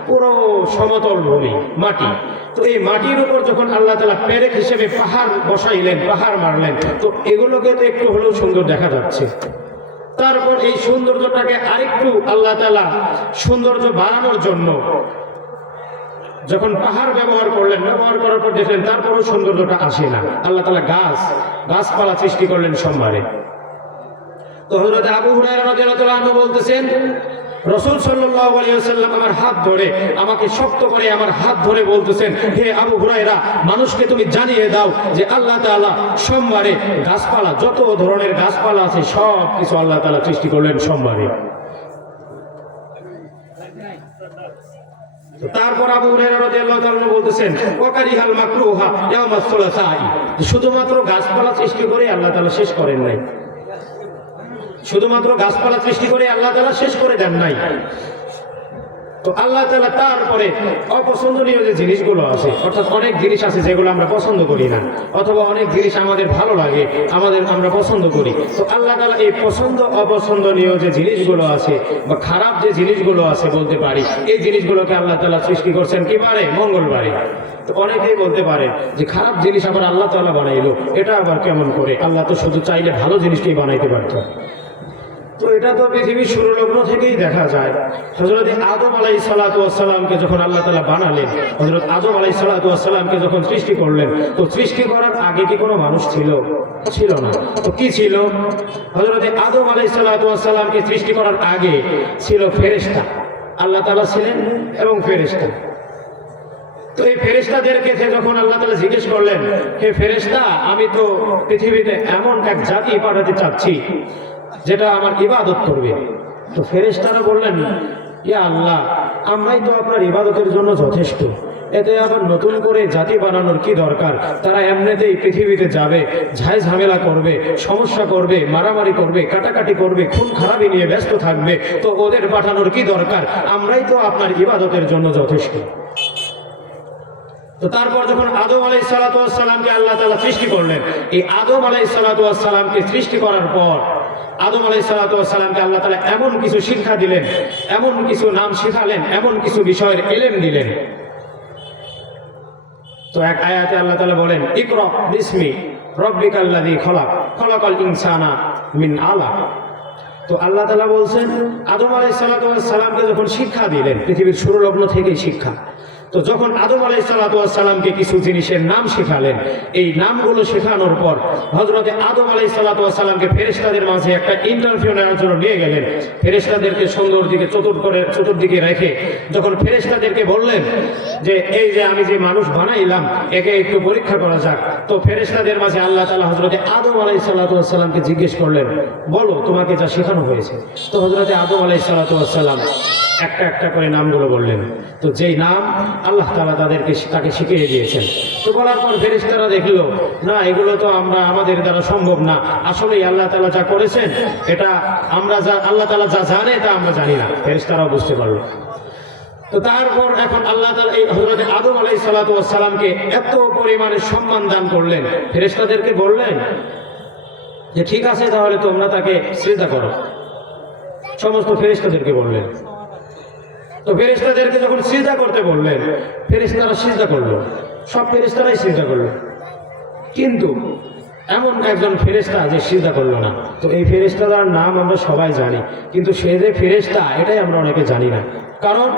পুরো সমতল ভূমি, মাটি। তো এই মাটির উপর যখন আল্লাহ তাআলা পেরেক হিসেবে পাহাড় বসাইলেন, পাহাড় মারলেন, তো এগুলোকে তো একটু হলেও সুন্দর দেখা যাচ্ছে। তারপর এই সৌন্দর্যটাকে আরেকটু আল্লাহ তাআলা সৌন্দর্য বাড়ানোর জন্য যখন পাহাড় ব্যবহার করলেন, ব্যবহার করার পর দেখলেন তারপরও সৌন্দর্যটা আসে না, আল্লাহ তাআলা গাছপালা সৃষ্টি করলেন সোমবারে। তো হযরত আবু হুরায়রা রাদিয়াল্লাহু তাআলা আনহু বলতেছেন রাসূল সাল্লাল্লাহু আলাইহি ওয়াসাল্লাম আমার হাত ধরে, আমাকে শক্ত করে আমার হাত ধরে বলতেছেন, হে আবু হুরায়রা, মানুষকে তুমি জানিয়ে দাও যে আল্লাহ তাআলা সোমবারে গাছপালা, যত ধরনের গাছপালা আছে সব কিছু আল্লাহ তাআলা সৃষ্টি করলেন সোমবারে। তারপর আবু হুরায়রা রাদিয়াল্লাহু তাআলা বলতেছেন ওয়াকারিহাল মাকরুহা ইয়াউমাস সুলাসাই, শুধুমাত্র গাছপালা সৃষ্টি করে আল্লাহ তাআলা শেষ করেন নাই, শুধুমাত্র গাছপালা সৃষ্টি করে আল্লাহ তাআলা শেষ করে দেন নাই। তো আল্লাহ তাআলা তারপরে অপছন্দনীয় যে জিনিসগুলো আছে, অর্থাৎ অনেক জিনিস আছে যেগুলো আমরা পছন্দ করি না, অথবা অনেক জিনিস আমাদের ভালো লাগে, আমরা পছন্দ করি। তো আল্লাহ তাআলা এই পছন্দ অপছন্দনীয় যে জিনিসগুলো আছে বা খারাপ যে জিনিসগুলো আছে বলতে পারি, এই জিনিসগুলোকে আল্লাহ তাআলা সৃষ্টি করছেন কি বারে? মঙ্গলবারে। তো অনেকেই বলতে পারে যে খারাপ জিনিস আবার আল্লাহ তাআলা বানাইলো, এটা আবার কেমন করে? আল্লাহ তো শুধু চাইলে ভালো জিনিসকেই বানাইতে পারত। তো এটা তো পৃথিবীর শুরু লগ্ন থেকেই দেখা যায়। হযরত আদম আলাইহিস সালাতু ওয়াস সালামকে যখন আল্লাহ তাআলা বানালেন, হযরত আদম আলাইহিস সালাতু ওয়াস সালামকে যখন সৃষ্টি করলেন, তো সৃষ্টি করার আগে কি কোনো মানুষ ছিল? ছিল না। তো কি ছিল? হযরত আদম আলাইহিস সালাতু ওয়াস সালামকে সৃষ্টি করার আগে ছিল ফেরেশতা। আল্লাহ তাআলা ছিলেন এবং ফেরেশতা। তো এই ফেরেশতাদেরকে যখন আল্লাহ তাআলা জিজ্ঞেস করলেন, হে ফেরেশতা, আমি তো পৃথিবীতে এমন এক জাতি পাঠাতে চাচ্ছি যেটা আমার ইবাদত করবে। তো ফেরেশতারা বললেন, ইয়া আল্লাহ, আমরাই তো আপনার ইবাদতের জন্য যথেষ্ট, এতে আবার নতুন করে জাতি বানানোর কি দরকার? তারা এমনিতেই পৃথিবীতে যাবে, ঝাই ঝামেলা করবে, সমস্যা করবে, মারামারি করবে, কাটাকাটি করবে, খুন খারাপি নিয়ে ব্যস্ত থাকবে, তো ওদের পাঠানোর কি দরকার? আমরাই তো আপনার ইবাদতের জন্য যথেষ্ট। তো তারপর যখন আদম আলাইহিস সালাতু ওয়াস সালামকে আল্লাহ তাআলা সৃষ্টি করলেন, এই আদম আলাইহিস সালাতু ওয়াস সালামকে সৃষ্টি করার পর আদম আলাইহিস সালাতু ওয়াস সালামকে আল্লাহ তাআলা এমন কিছু শিক্ষা দিলেন, এমন কিছু নাম শিখালেন, এমন কিছু বিষয়ের ইলম দিলেন। তো এক আয়াতে আল্লাহ তাআলা বলেন, ইকরা বিসমি রাব্বিকাল্লাযী খলাকাল ইনসানা মিন আলাক। তো আল্লাহ তাআলা বলছেন আদম আলাইহিস সালাতু ওয়াস সালামকে যখন শিক্ষা দিলেন, পৃথিবীর শুরু লগ্ন থেকেই শিক্ষা, তো যখন আদম আলাইহিসসালামকে কিছু জিনিসের নাম শেখালেন, এই নামগুলো শেখানোর পর হযরতে আদম আলাইহিসসালামকে ফেরেশতাদের মাঝে একটা ইন্টারভিউ নেওয়ার জন্য নিয়ে গেলেন। ফেরেশতাদেরকে সুন্দর দিকে চতুর্দিকে রেখে যখন ফেরেশতাদেরকে বললেন যে এই যে আমি যে মানুষ বানাইলাম একে একটু পরীক্ষা করা যাক, তো ফেরেশতাদের মাঝে আল্লাহ তাআলা হযরতে আদম আলাইহিসসালামকে জিজ্ঞেস করলেন, বলো তোমাকে যা শেখানো হয়েছে। তো হযরতে আদম আলাইহিসসালাম একটা একটা করে নামগুলো বললেন। তো যেই নাম আল্লাহ তাআলা তাকে শিখিয়ে দিয়েছেন। তো বলার পর ফেরেশতারা দেখলো না, এগুলো তো আমাদের দ্বারা সম্ভব না, আসলেই আল্লাহ তাআলা যা করেছেন এটা আল্লাহ তাআলা যা জানে তা আমরা জানি না। ফেরেশতারাও বুঝতে পারলো। তো তারপর এখন আল্লাহ তাআলা এই হযরত আদম আলাইহিসসালামকে এত পরিমাণে সম্মান দান করলেন, ফেরেশতাদেরকে বললেন যে ঠিক আছে তাহলে তোমরা তাকে সিজদা করো। সমস্ত ফেরেশতাদেরকে বললেন। তো ফেরেশতাদেরকে যখন সিজদা করতে বললেন, ফেরেশতারা সিজদা করলো, সব ফেরেশতারাই সিজদা করলো, কিন্তু এমন একজন ফেরেশতা যে সিজদা করলো না। তো এই ফেরেশতার নাম আমরা সবাই জানি, কিন্তু সে যে ফেরেশতা এটাই আমরা অনেকে জানি না। কারণ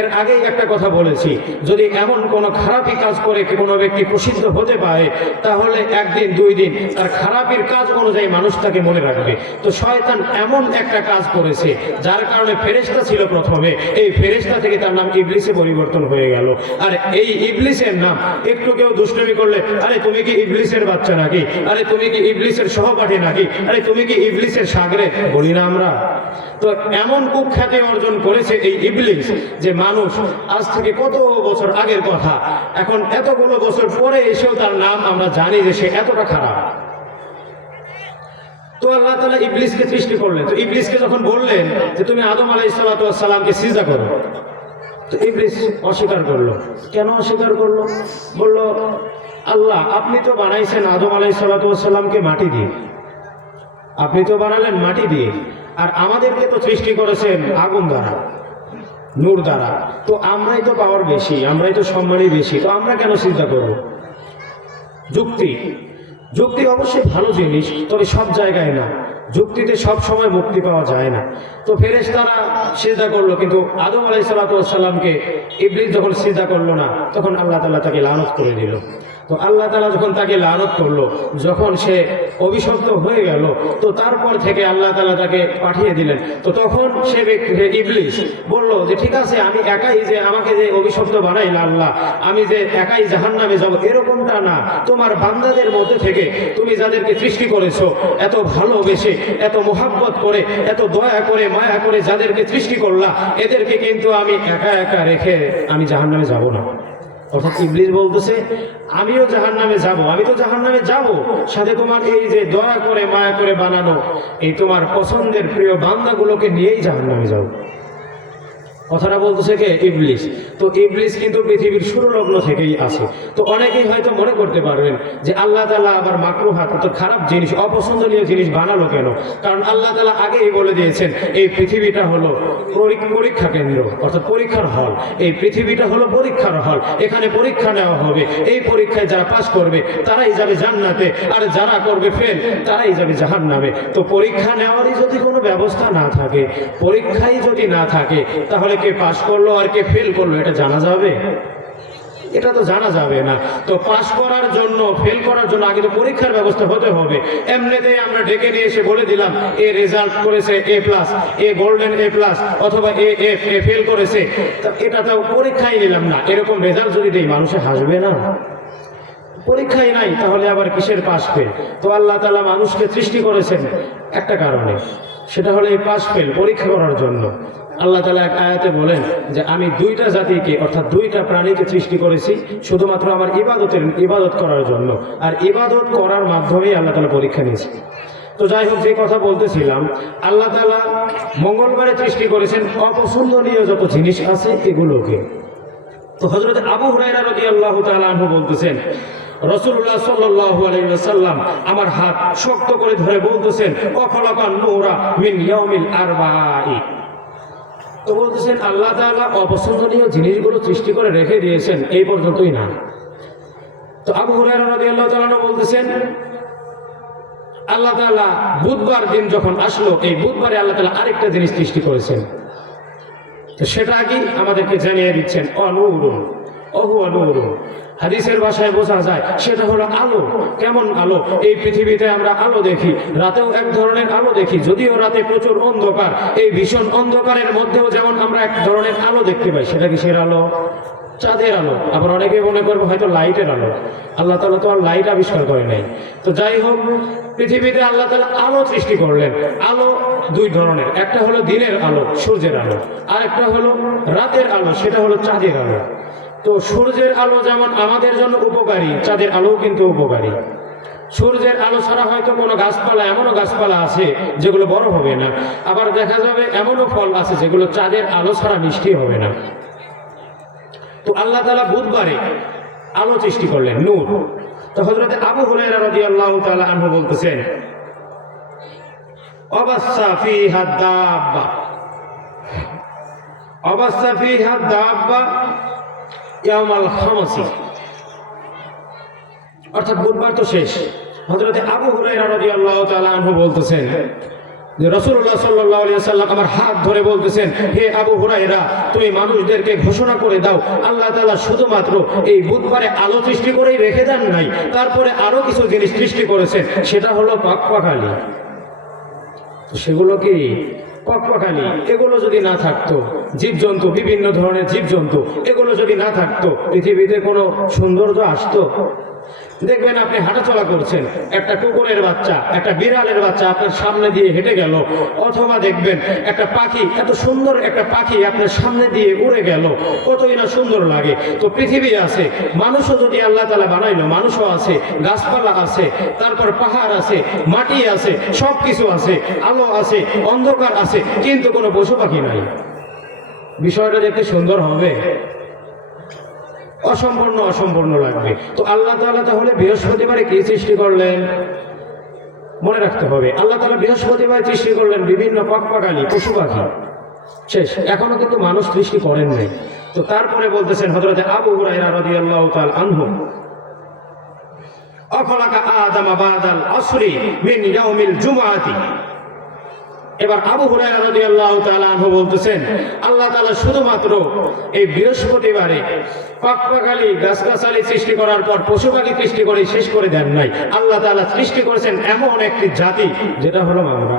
এর আগেই একটা কথা বলেছি, যদি এমন কোনো খারাপই কাজ করে কোনো ব্যক্তি প্রসিদ্ধ হতে পারে তাহলে একদিন দুই দিন তার খারাপের কাজ অনুযায়ী মানুষ তাকে মনে রাখবে। তো শয়তান এমন একটা কাজ করেছে যার কারণে ফেরেশতা ছিল প্রথমে, এই ফেরেশতা থেকে তার নাম ইবলিসে পরিবর্তন হয়ে গেল। আর এই ইবলিসের নাম একটু কেউ দুষ্টুমি করলে, আরে তুমি কি ইবলিসের বাচ্চা নাকি, আরে তুমি কি ইবলিসের সহপাঠী নাকি, আরে তুমি কি ইবলিসের শাগরেদ, বলি না আমরা। তো এমন কুখ্যাতি অর্জন করেছে এই ইবলিস যে মানুষ আজ থেকে কত বছর আগের কথা, এখন এতগুলো বছর পরে এসেও তার নাম আমরা জানি যে সে এতটা খারাপ। তো আল্লাহ তাআলা ইবলিসকে সৃষ্টি করলেন। তো ইবলিসকে যখন বললেন যে তুমি আদম আলাইহিসসালামকে সিজদা করো, তো ইবলিস অস্বীকার করলো। কেন অস্বীকার করলো? বলল, আল্লাহ আপনি তো বানাইছেন আদম আলাইহিসসালামকে মাটি দিয়ে, আপনি তো বানালেন মাটি দিয়ে, আর আমাদেরকে তো সৃষ্টি করেছেন আগুন দ্বারা, নূর দ্বারা। তো আমরাই তো পাওয়ার বেশি, আমরাই তো সম্মানই বেশি, তো আমরা কেন চিন্তা করব? যুক্তি অবশ্যই ভালো জিনিস, তবে সব জায়গায় না, যুক্তিতে সব সময় মুক্তি পাওয়া যায় না। তো ফেরেশতারা সিজদা করলো, কিন্তু আদম আলাইহিসসালামকে ইবলিস যখন সিজদা করলো না, তখন আল্লাহ তাআলা তাকে লানত করে দিল। তো আল্লাহ তাআলা যখন তাকে লানত করলো, যখন সে অভিশপ্ত হয়ে গেল, তো তারপর থেকে আল্লাহ তাআলা তাকে পাঠিয়ে দিলেন। তো তখন সে ইবলিস বলল যে ঠিক আছে, আমি একাই যে আমাকে যে অভিশপ্ত বানাইল আল্লাহ, আমি যে একাই জাহান্নামে যাব এরকমটা না, তোমার বান্দাদের মধ্যে থেকে তুমি যাদেরকে সৃষ্টি করেছো এত ভালোবেসে, এত মোহাব্বত করে, এত দয়া করে, মায়া করে যাদেরকে সৃষ্টি করলা, এদেরকে কিন্তু আমি একা একা রেখে আমি জাহান্নামে যাব না। অর্থাৎ ইবলিস বলতেছে আমিও জাহান্নামে যাব, আমি তো জাহান্নামে যাব, সাথে তোমার এই যে দয়া করে মায়া করে বানানো এই তোমার পছন্দের প্রিয় বান্দাগুলোকে নিয়েই জাহান্নামে যাও। কথাটা বলতেছে কে? ইবলিস। তো ইবলিস কিন্তু পৃথিবীর শুরুলগ্ন থেকেই আছে। তো অনেকেই হয়তো মনে করতে পারবেন যে আল্লাহ তাআলা আবার মাকরুহাত, তো খারাপ জিনিস, অপছন্দনীয় জিনিস বানালো কেন? কারণ আল্লাহ তাআলা আগেই বলে দিয়েছেন এই পৃথিবীটা হলো পরীক্ষা কেন্দ্র, অর্থাৎ পরীক্ষার হল। এই পৃথিবীটা হলো পরীক্ষার হল, এখানে পরীক্ষা নেওয়া হবে। এই পরীক্ষায় যারা পাস করবে তারাই যাবে জান্নাতে, আর যারা করবে ফেল তারাই যাবে জাহান্নামে। তো পরীক্ষা নেওয়ারই যদি কোনো ব্যবস্থা না থাকে, পরীক্ষাই যদি না থাকে, তাহলে কে পাস করলো আর কে ফেল করলো এটা জানা যাবে? এটা তো জানা যাবে না। তো পাস করার জন্য, ফেল করার জন্য আগে তো পরীক্ষার ব্যবস্থা হতে হবে। এমনিতেই আমরা ডেকে নিয়ে এসে বলে দিলাম এ রেজাল্ট করেছে A+, এ গোল্ডেন A+, অথবা এ ফেল করেছে, এটা তো পরীক্ষাই নিলাম না। এরকম রেজাল্ট যদি দেই মানুষে হাসবে না? পরীক্ষাই নাই, তাহলে আবার কিসের পাস ফেল? তো আল্লাহ তাআলা মানুষকে সৃষ্টি করেছেন একটা কারণে, সেটা হলো এই পাস ফেল পরীক্ষা করার জন্য। আল্লাহ তাআলা এক আয়াতে বলেন যে আমি দুইটা জাতিকে, অর্থাৎ দুইটা প্রাণীকে সৃষ্টি করেছি শুধুমাত্র আমার ইবাদত করার জন্য, আর ইবাদত করার মাধ্যমেই আল্লাহ তাআলা পরীক্ষা নিয়েছে। তো যাই হোক, যে কথা বলতেছিলাম, আল্লাহ তাআলা মঙ্গলবারে সৃষ্টি করেছেন অপছন্দনীয় যত জিনিস আছে এগুলোকে। তো হযরত আবু হুরায়রা রাদিয়াল্লাহু তাআলা আনহু বলতেছেন রাসূলুল্লাহ সাল্লাল্লাহু আলাইহি ওয়াসাল্লাম আমার হাত শক্ত করে ধরে বলতেছেন ওয়াখালাকান নূরা মিন ইয়াউমিল আরবাঈ। তো বলতেছেন আল্লাহ তাআলা অপছন্দনীয় জিনিসগুলো সৃষ্টি করে রেখে দিয়েছেন, এই পর্যন্তই না। তো আবু হুরায়রা রাদিয়াল্লাহু তাআলা বলতেছেন আল্লাহ তাআলা বুধবার দিন যখন আসলো, এই বুধবারে আল্লাহ তাআলা আরেকটা জিনিস সৃষ্টি করেছেন। তো সেটা কি আমাদেরকে জানিয়ে দিচ্ছেন, অনূরুন অহু অনূরুন। হাদিসের ভাষায় বোঝা যায় সেটা হলো আলো। কেমন আলো? এই পৃথিবীতে আমরা আলো দেখি, রাতেও এক ধরনের আলো দেখি, যদিও রাতে প্রচুর অন্ধকার। এই ভীষণ অন্ধকারের মধ্যেও যেমন আমরা এক ধরনের আলো দেখতে পাই, সেটা কিসের আলো? চাঁদের আলো। আবার অনেকে মনে করবো হয়তো লাইটের আলো। আল্লাহ তাআলা তো আর লাইট আবিষ্কার করে নাই। তো যাই হোক, পৃথিবীতে আল্লাহ তাআলা আলো সৃষ্টি করলেন। আলো দুই ধরনের, একটা হলো দিনের আলো, সূর্যের আলো, আর একটা হলো রাতের আলো, সেটা হলো চাঁদের আলো। তো সূর্যের আলো যেমন আমাদের জন্য উপকারী, চাঁদের আলোও কিন্তু উপকারী। সূর্যের আলো ছাড়া হয়তো কোনো গাছপালা, এমনও গাছপালা আছে যেগুলো বড় হবে না। আবার দেখা যাবে এমনও ফল আছে যেগুলো চাঁদের আলো ছাড়া মিষ্টি হবে না। তো আল্লাহ তাআলা বুধবারে আলো সৃষ্টি করলেন, নূর। তো হযরত আবু হুরায়রা রাদিয়াল্লাহু তাআলা আনহু বলতেছেন, অবাসা ফিহা দাব্বা, অবাসা ফিহা দাব্বা ইয়াউমাল খামাসি, অর্থাৎ বুধবার তো শেষ। হযরত আবু হুরায়রা রাদিয়াল্লাহু তাআলা আনহু বলতেছেন যে রাসূলুল্লাহ সাল্লাল্লাহু আলাইহি ওয়াসাল্লাম আমার হাত ধরে বলতেছেন, হে আবু হুরায়রা, তুমি মানুষদেরকে ঘোষণা করে দাও আল্লাহ তাআলা শুধুমাত্র এই বুধবারে আলো সৃষ্টি করেই রেখে দেন নাই, তারপরে আরো কিছু জিনিস সৃষ্টি করেছেন, সেটা হলো পাকপাখালি। সেগুলো কি? পাকপাখালি। এগুলো যদি না থাকতো, জীবজন্তু, বিভিন্ন ধরনের জীবজন্তু, এগুলো যদি না থাকতো, পৃথিবীতে কোনো সৌন্দর্য আসতো? দেখবেন আপনি হাঁটাচলা করছেন, একটা কুকুরের বাচ্চা, একটা বিড়ালের বাচ্চা আপনার সামনে দিয়ে হেঁটে গেল, অথবা দেখবেন একটা পাখি, এত সুন্দর একটা পাখি আপনার সামনে দিয়ে উড়ে গেল, কতই না সুন্দর লাগে। তো পৃথিবী আছে, মানুষও যদি আল্লাহ তাআলা বানাইলো, মানুষও আছে, গাছপালা আছে, তারপর পাহাড় আছে, মাটি আছে, সব কিছু আছে, আলো আছে, অন্ধকার আছে, কিন্তু কোনো পশু পাখি নাই। বিষয়টা দেখতে সুন্দর হবে? অসম্পূর্ণ অসম্পূর্ণ লাগবে। তো আল্লাহ তাআলা তাহলে বৃহস্পতিবারে কি সৃষ্টি করলেন? মনে রাখতে হবে, আল্লাহ তাআলা বৃহস্পতিবার সৃষ্টি করলেন বিভিন্ন পাখপাখালি, পশু পাখি। শেষ, এখনো কিন্তু মানুষ সৃষ্টি করেন নাই। তো তারপরে বলতেছেন হযরত আবু হুরায়রা রাদিয়াল্লাহু তাআলা আনহু, আখলাকা আদামা বাদাল আসরি মিন ইয়াউমিল জুমআতি। এবার আবু হুরায়রা রাদিয়াল্লাহু তাআলা আনহু বলতেছেন, আল্লাহ তাআলা শুধুমাত্র এই বৃহস্পতিবারে পাখপাখালি, গাছগাছালি সৃষ্টি করার পর পশু পাখি সৃষ্টি করে শেষ করে দেন নাই। আল্লাহ তাআলা সৃষ্টি করেছেন এমন একটি জাতি, যেটা হলো আমরা।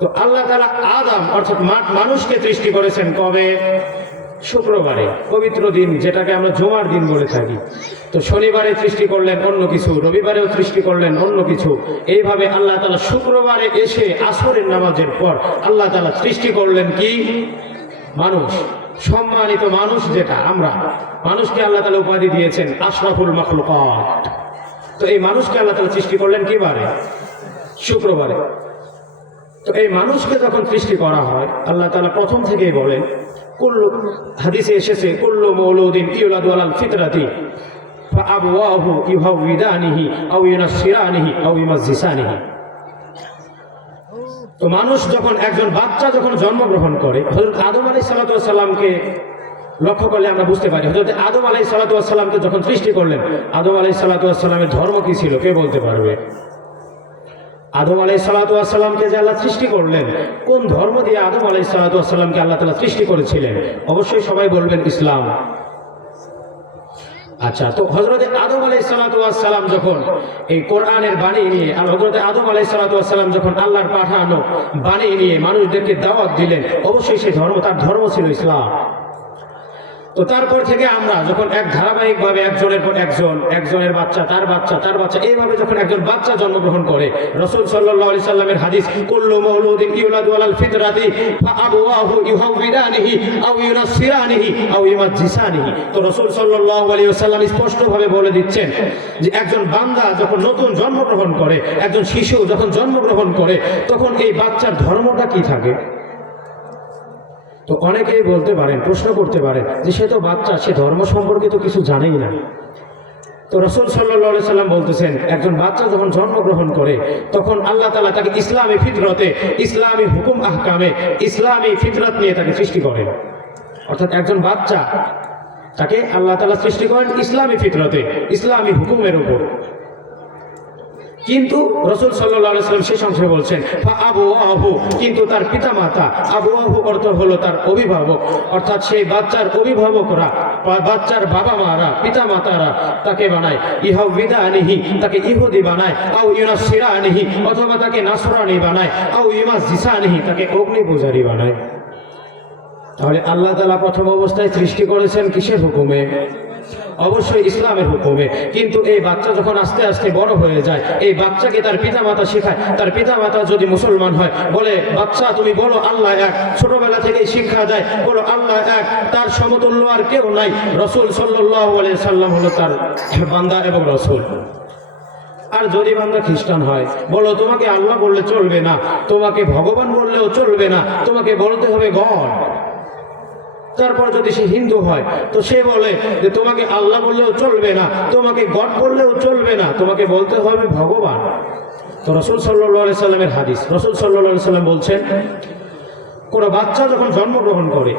তো আল্লাহ তাআলা আদম অর্থাৎ মানুষকে সৃষ্টি করেছেন কবে? শুক্রবারে, পবিত্র দিন, যেটাকে আমরা জুমার দিন বলে থাকি। তো শনিবারে সৃষ্টি করলেন অন্য কিছু, রবিবারেও সৃষ্টি করলেন অন্য কিছু। এইভাবে আল্লাহ তাআলা শুক্রবারে এসে আসরের নামাজের পর আল্লাহ তাআলা সৃষ্টি করলেন কি? মানুষ। সম্মানিত মানুষ, যেটা আমরা, মানুষকে আল্লাহ তাআলা উপাধি দিয়েছেন আশরাফুল মাখলুকাত। তো এই মানুষকে আল্লাহ তাআলা সৃষ্টি করলেন কি বারে? শুক্রবারে। তো এই মানুষকে যখন সৃষ্টি করা হয়, আল্লাহ তাআলা প্রথম থেকেই বলেন, কুল্লু, হাদিসে এসেছে, কুল্লু মাউলুদিন ইউলাদু আলাল ফিতরাতি ফাআবওয়াহু ইউহাউইদানিহি আও ইউনাসসিরানিহি আও ইউমাজ্জিসানিহি। তো মানুষ যখন, একজন বাচ্চা যখন জন্মগ্রহণ করে, হযরত আদম আলাইহিস সালাতু ওয়াস সালামকে লক্ষ্য করলে আমরা বুঝতে পারি, হযরত আদম আলাইহিস সালাতু ওয়াস সালামকে যখন সৃষ্টি করলেন, আদম আলাইহিস সালাতু ওয়াস সালামের ধর্ম কি ছিল? কে বলতে পারবে? আদম আলাইহিস সালাতু ওয়াস সালামকে যে আল্লাহ সৃষ্টি করলেন, কোন ধর্ম দিয়ে আদম আলাইহিস সালাতু ওয়াস সালামকে আল্লাহ তাআলা সৃষ্টি করেছিলেন? অবশ্যই সবাই বলবেন ইসলাম। আচ্ছা, তো হযরত আদম আলাইহিস সালাতু ওয়াস সালাম যখন এই কোরআনের বাণী নিয়ে, আর হযরত আদম আলাইহিস সালাতু ওয়াস সালাম যখন আল্লাহর পাঠানো বাণী নিয়ে মানুষদেরকে দাওয়াত দিলেন, অবশ্যই সেই ধর্ম, তার ধর্ম ছিল ইসলাম। তো তারপর থেকে আমরা যখন এক ধারাবাহিকভাবে একজনের পর একজন, একজনের বাচ্চা, তার বাচ্চা, তার বাচ্চা, এইভাবে যখন একজন বাচ্চা জন্মগ্রহণ করে, রাসূল সাল্লাল্লাহু আলাইহি সাল্লামের হাদিস, কুল্লু মাউলুদিন ইউলাদু আলাল ফিতরাতি ফাআবওয়াহু ইউহাউইদানিহি আও ইউনাসসিরানিহি আও ইউমাজ্জিসানিহি। তো রাসূল সাল্লাল্লাহু আলাইহি ওয়াসাল্লাম স্পষ্টভাবে বলে দিচ্ছেন যে একজন বান্দা যখন নতুন জন্মগ্রহণ করে, একজন শিশু যখন জন্মগ্রহণ করে, তখন এই বাচ্চার ধর্মটা কি থাকে? তো অনেকেই বলতে পারেন, প্রশ্ন করতে পারেন যে সে তো বাচ্চা, সে ধর্ম সম্পর্কে তো কিছু জানেই না। তো রাসূল সাল্লাল্লাহু আলাইহি সাল্লাম বলতেছেন, একজন বাচ্চা যখন জন্মগ্রহণ করে, তখন আল্লাহ তাআলা তাকে ইসলামী ফিতরতে, ইসলামী হুকুম আহকামে, ইসলামী ফিতরত নিয়ে তাকে সৃষ্টি করেন। অর্থাৎ একজন বাচ্চা, তাকে আল্লাহ তাআলা সৃষ্টি করেন ইসলামী ফিতরতে, ইসলামী হুকুমের উপর। কিন্তু রাসূল সাল্লাল্লাহু আলাইহি ওয়াসাল্লাম সেই সংক্ষেপে বলছেন ফা আবওয়াহু, কিন্তু তার পিতামাতা, আবওয়াহু অর্থ হলো তার অভিভাবক, অর্থাৎ সেই বাচ্চার অভিভাবকরা, বাচ্চার বাবা মারা, পিতামাতারা তাকে বানায় ইহুদিদানিহি, তাকে ইহুদি বানায়, আও ইউনাসসিরানিহি, অথবা তাকে নাসরানি বানায়, আও ইউমাজ্জিসানিহি, তাকে অগ্নি পূজারী বানায়। তাহলে আল্লাহ তাআলা প্রথম অবস্থায় সৃষ্টি করেছেন কিসের হুকুমে? অবশ্যই ইসলামের হুকুমে। কিন্তু এই বাচ্চা যখন আস্তে আস্তে বড় হয়ে যায়, এই বাচ্চাকে তার পিতামাতা শেখায়। তার পিতামাতা যদি মুসলমান হয়, বলে বাচ্চা তুমি বলো আল্লাহ এক, ছোটবেলা থেকেই শিক্ষা দেয় বলো আল্লাহ এক, তার সমতুল্য আর কেউ নাই। রাসূল সাল্লাল্লাহু আলাইহি সাল্লাম হলো তার বান্দা এবং রাসূল। আর যদি বান্দা খ্রিস্টান হয়, বলো তোমাকে আল্লাহ বললে চলবে না, তোমাকে ভগবান বললেও চলবে না, তোমাকে বলতে হবে গড। তারপর যদি সে হিন্দু হয়, তো সে বলে যে তোমাকে আল্লাহ বললেও চলবে না, তোমাকে গড বললেও চলবে না, তোমাকে বলতে হবে ভগবান। তো রাসূল সাল্লাল্লাহু আলাইহি সাল্লামের হাদিস, রাসূল সাল্লাল্লাহু আলাইহি সাল্লাম বলছেন কোনো বাচ্চা যখন জন্মগ্রহণ করে,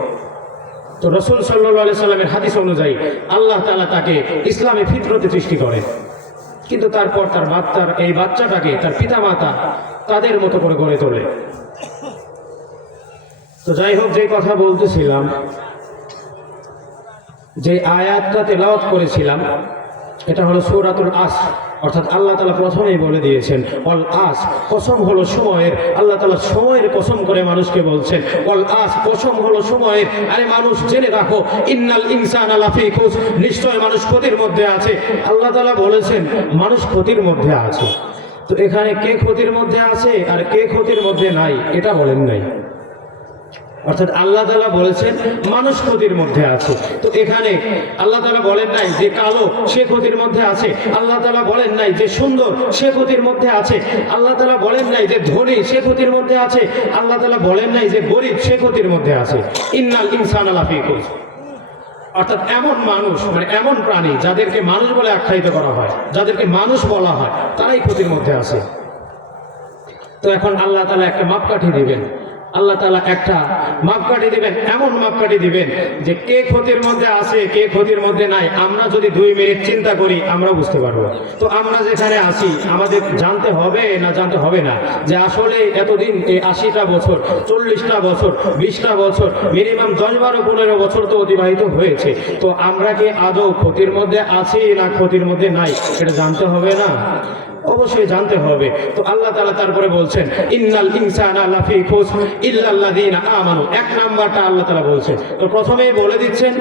তো রাসূল সাল্লাল্লাহু আলাইহি সাল্লামের হাদিস অনুযায়ী আল্লাহ তাআলা তাকে ইসলামে ফিতরতে সৃষ্টি করেন। কিন্তু তারপর তার এই বাচ্চাটাকে তার পিতামাতা তাদের মতো করে গড়ে তোলে। তো যাই হোক, যে কথা বলতেছিলাম, যে আয়াতটা তেলাওয়াত করেছিলাম, এটা হলো সূরাতুল আসর, অর্থাৎ আল্লাহ তাআলা প্রথমেই বলে দিয়েছেন ওয়াল আস, কসম হলো সময়ের। আল্লাহ তাআলা সময়ের কসম করে মানুষকে বলছেন ওয়াল আস, কসম হলো সময়ের। আরে মানুষ জেনে রাখো, ইন্নাল ইনসানা লাফি খুসর, নিশ্চয় মানুষ ক্ষতির মধ্যে আছে। আল্লাহ তাআলা বলেছেন মানুষ ক্ষতির মধ্যে আছে। তো এখানে কে ক্ষতির মধ্যে আছে আর কে ক্ষতির মধ্যে নাই এটা বলেন নাই। অর্থাৎ আল্লাহ তাআলা বলেছেন মানুষ ক্ষতির মধ্যে আছে। তো এখানে আল্লাহ তাআলা বলেন নাই যে কালো সে ক্ষতির মধ্যে আছে, আল্লাহ তাআলা বলেন নাই যে সুন্দর সে ক্ষতির মধ্যে আছে, আল্লাহ তাআলা বলেন নাই যে ধনী সে ক্ষতির মধ্যে আছে, আল্লাহ তাআলা বলেন নাই যে গরিব সে ক্ষতির মধ্যে আছে। ইন্নাল ইনসানা লাফি খুসর, অর্থাৎ এমন মানুষ, মানে এমন প্রাণী যাদেরকে মানুষ বলে আখ্যায়িত করা হয়, যাদেরকে মানুষ বলা হয়, তারাই ক্ষতির মধ্যে আছে। তো এখন আল্লাহ তাআলা একটা মাপকাঠি দিবেন, আল্লাহ তাআলা একটা মাপকাঠি দিবেন, এমন মাপকাঠি দিবেন যে কে ক্ষতির মধ্যে আছে কে ক্ষতির মধ্যে নাই। আমরা যদি 2 মিনিট চিন্তা করি আমরা বুঝতে পারবো। তো আমরা যেখানে আছি আমাদের জানতে হবে না জানতে হবে না যে আসলে এতদিন এই 80টা বছর, 40টা বছর, 20টা বছর, মিনিমাম 10, 12, 15 বছর তো অতিবাহিত হয়েছে। তো আমরা কি আদৌ ক্ষতির মধ্যে আছি না ক্ষতির মধ্যে নাই এটা জানতে হবে না? অবশ্যই জানতে হবে। তো আল্লাহ তাআলা তারপরে বলছেন ইন্নাল ইনসানা লাফি খুসর ইল্লাল্লাযিনা আমানু, 1 নাম্বারটা আল্লাহ তাআলা বলছেন। তো প্রথমেই বলে দিচ্ছেন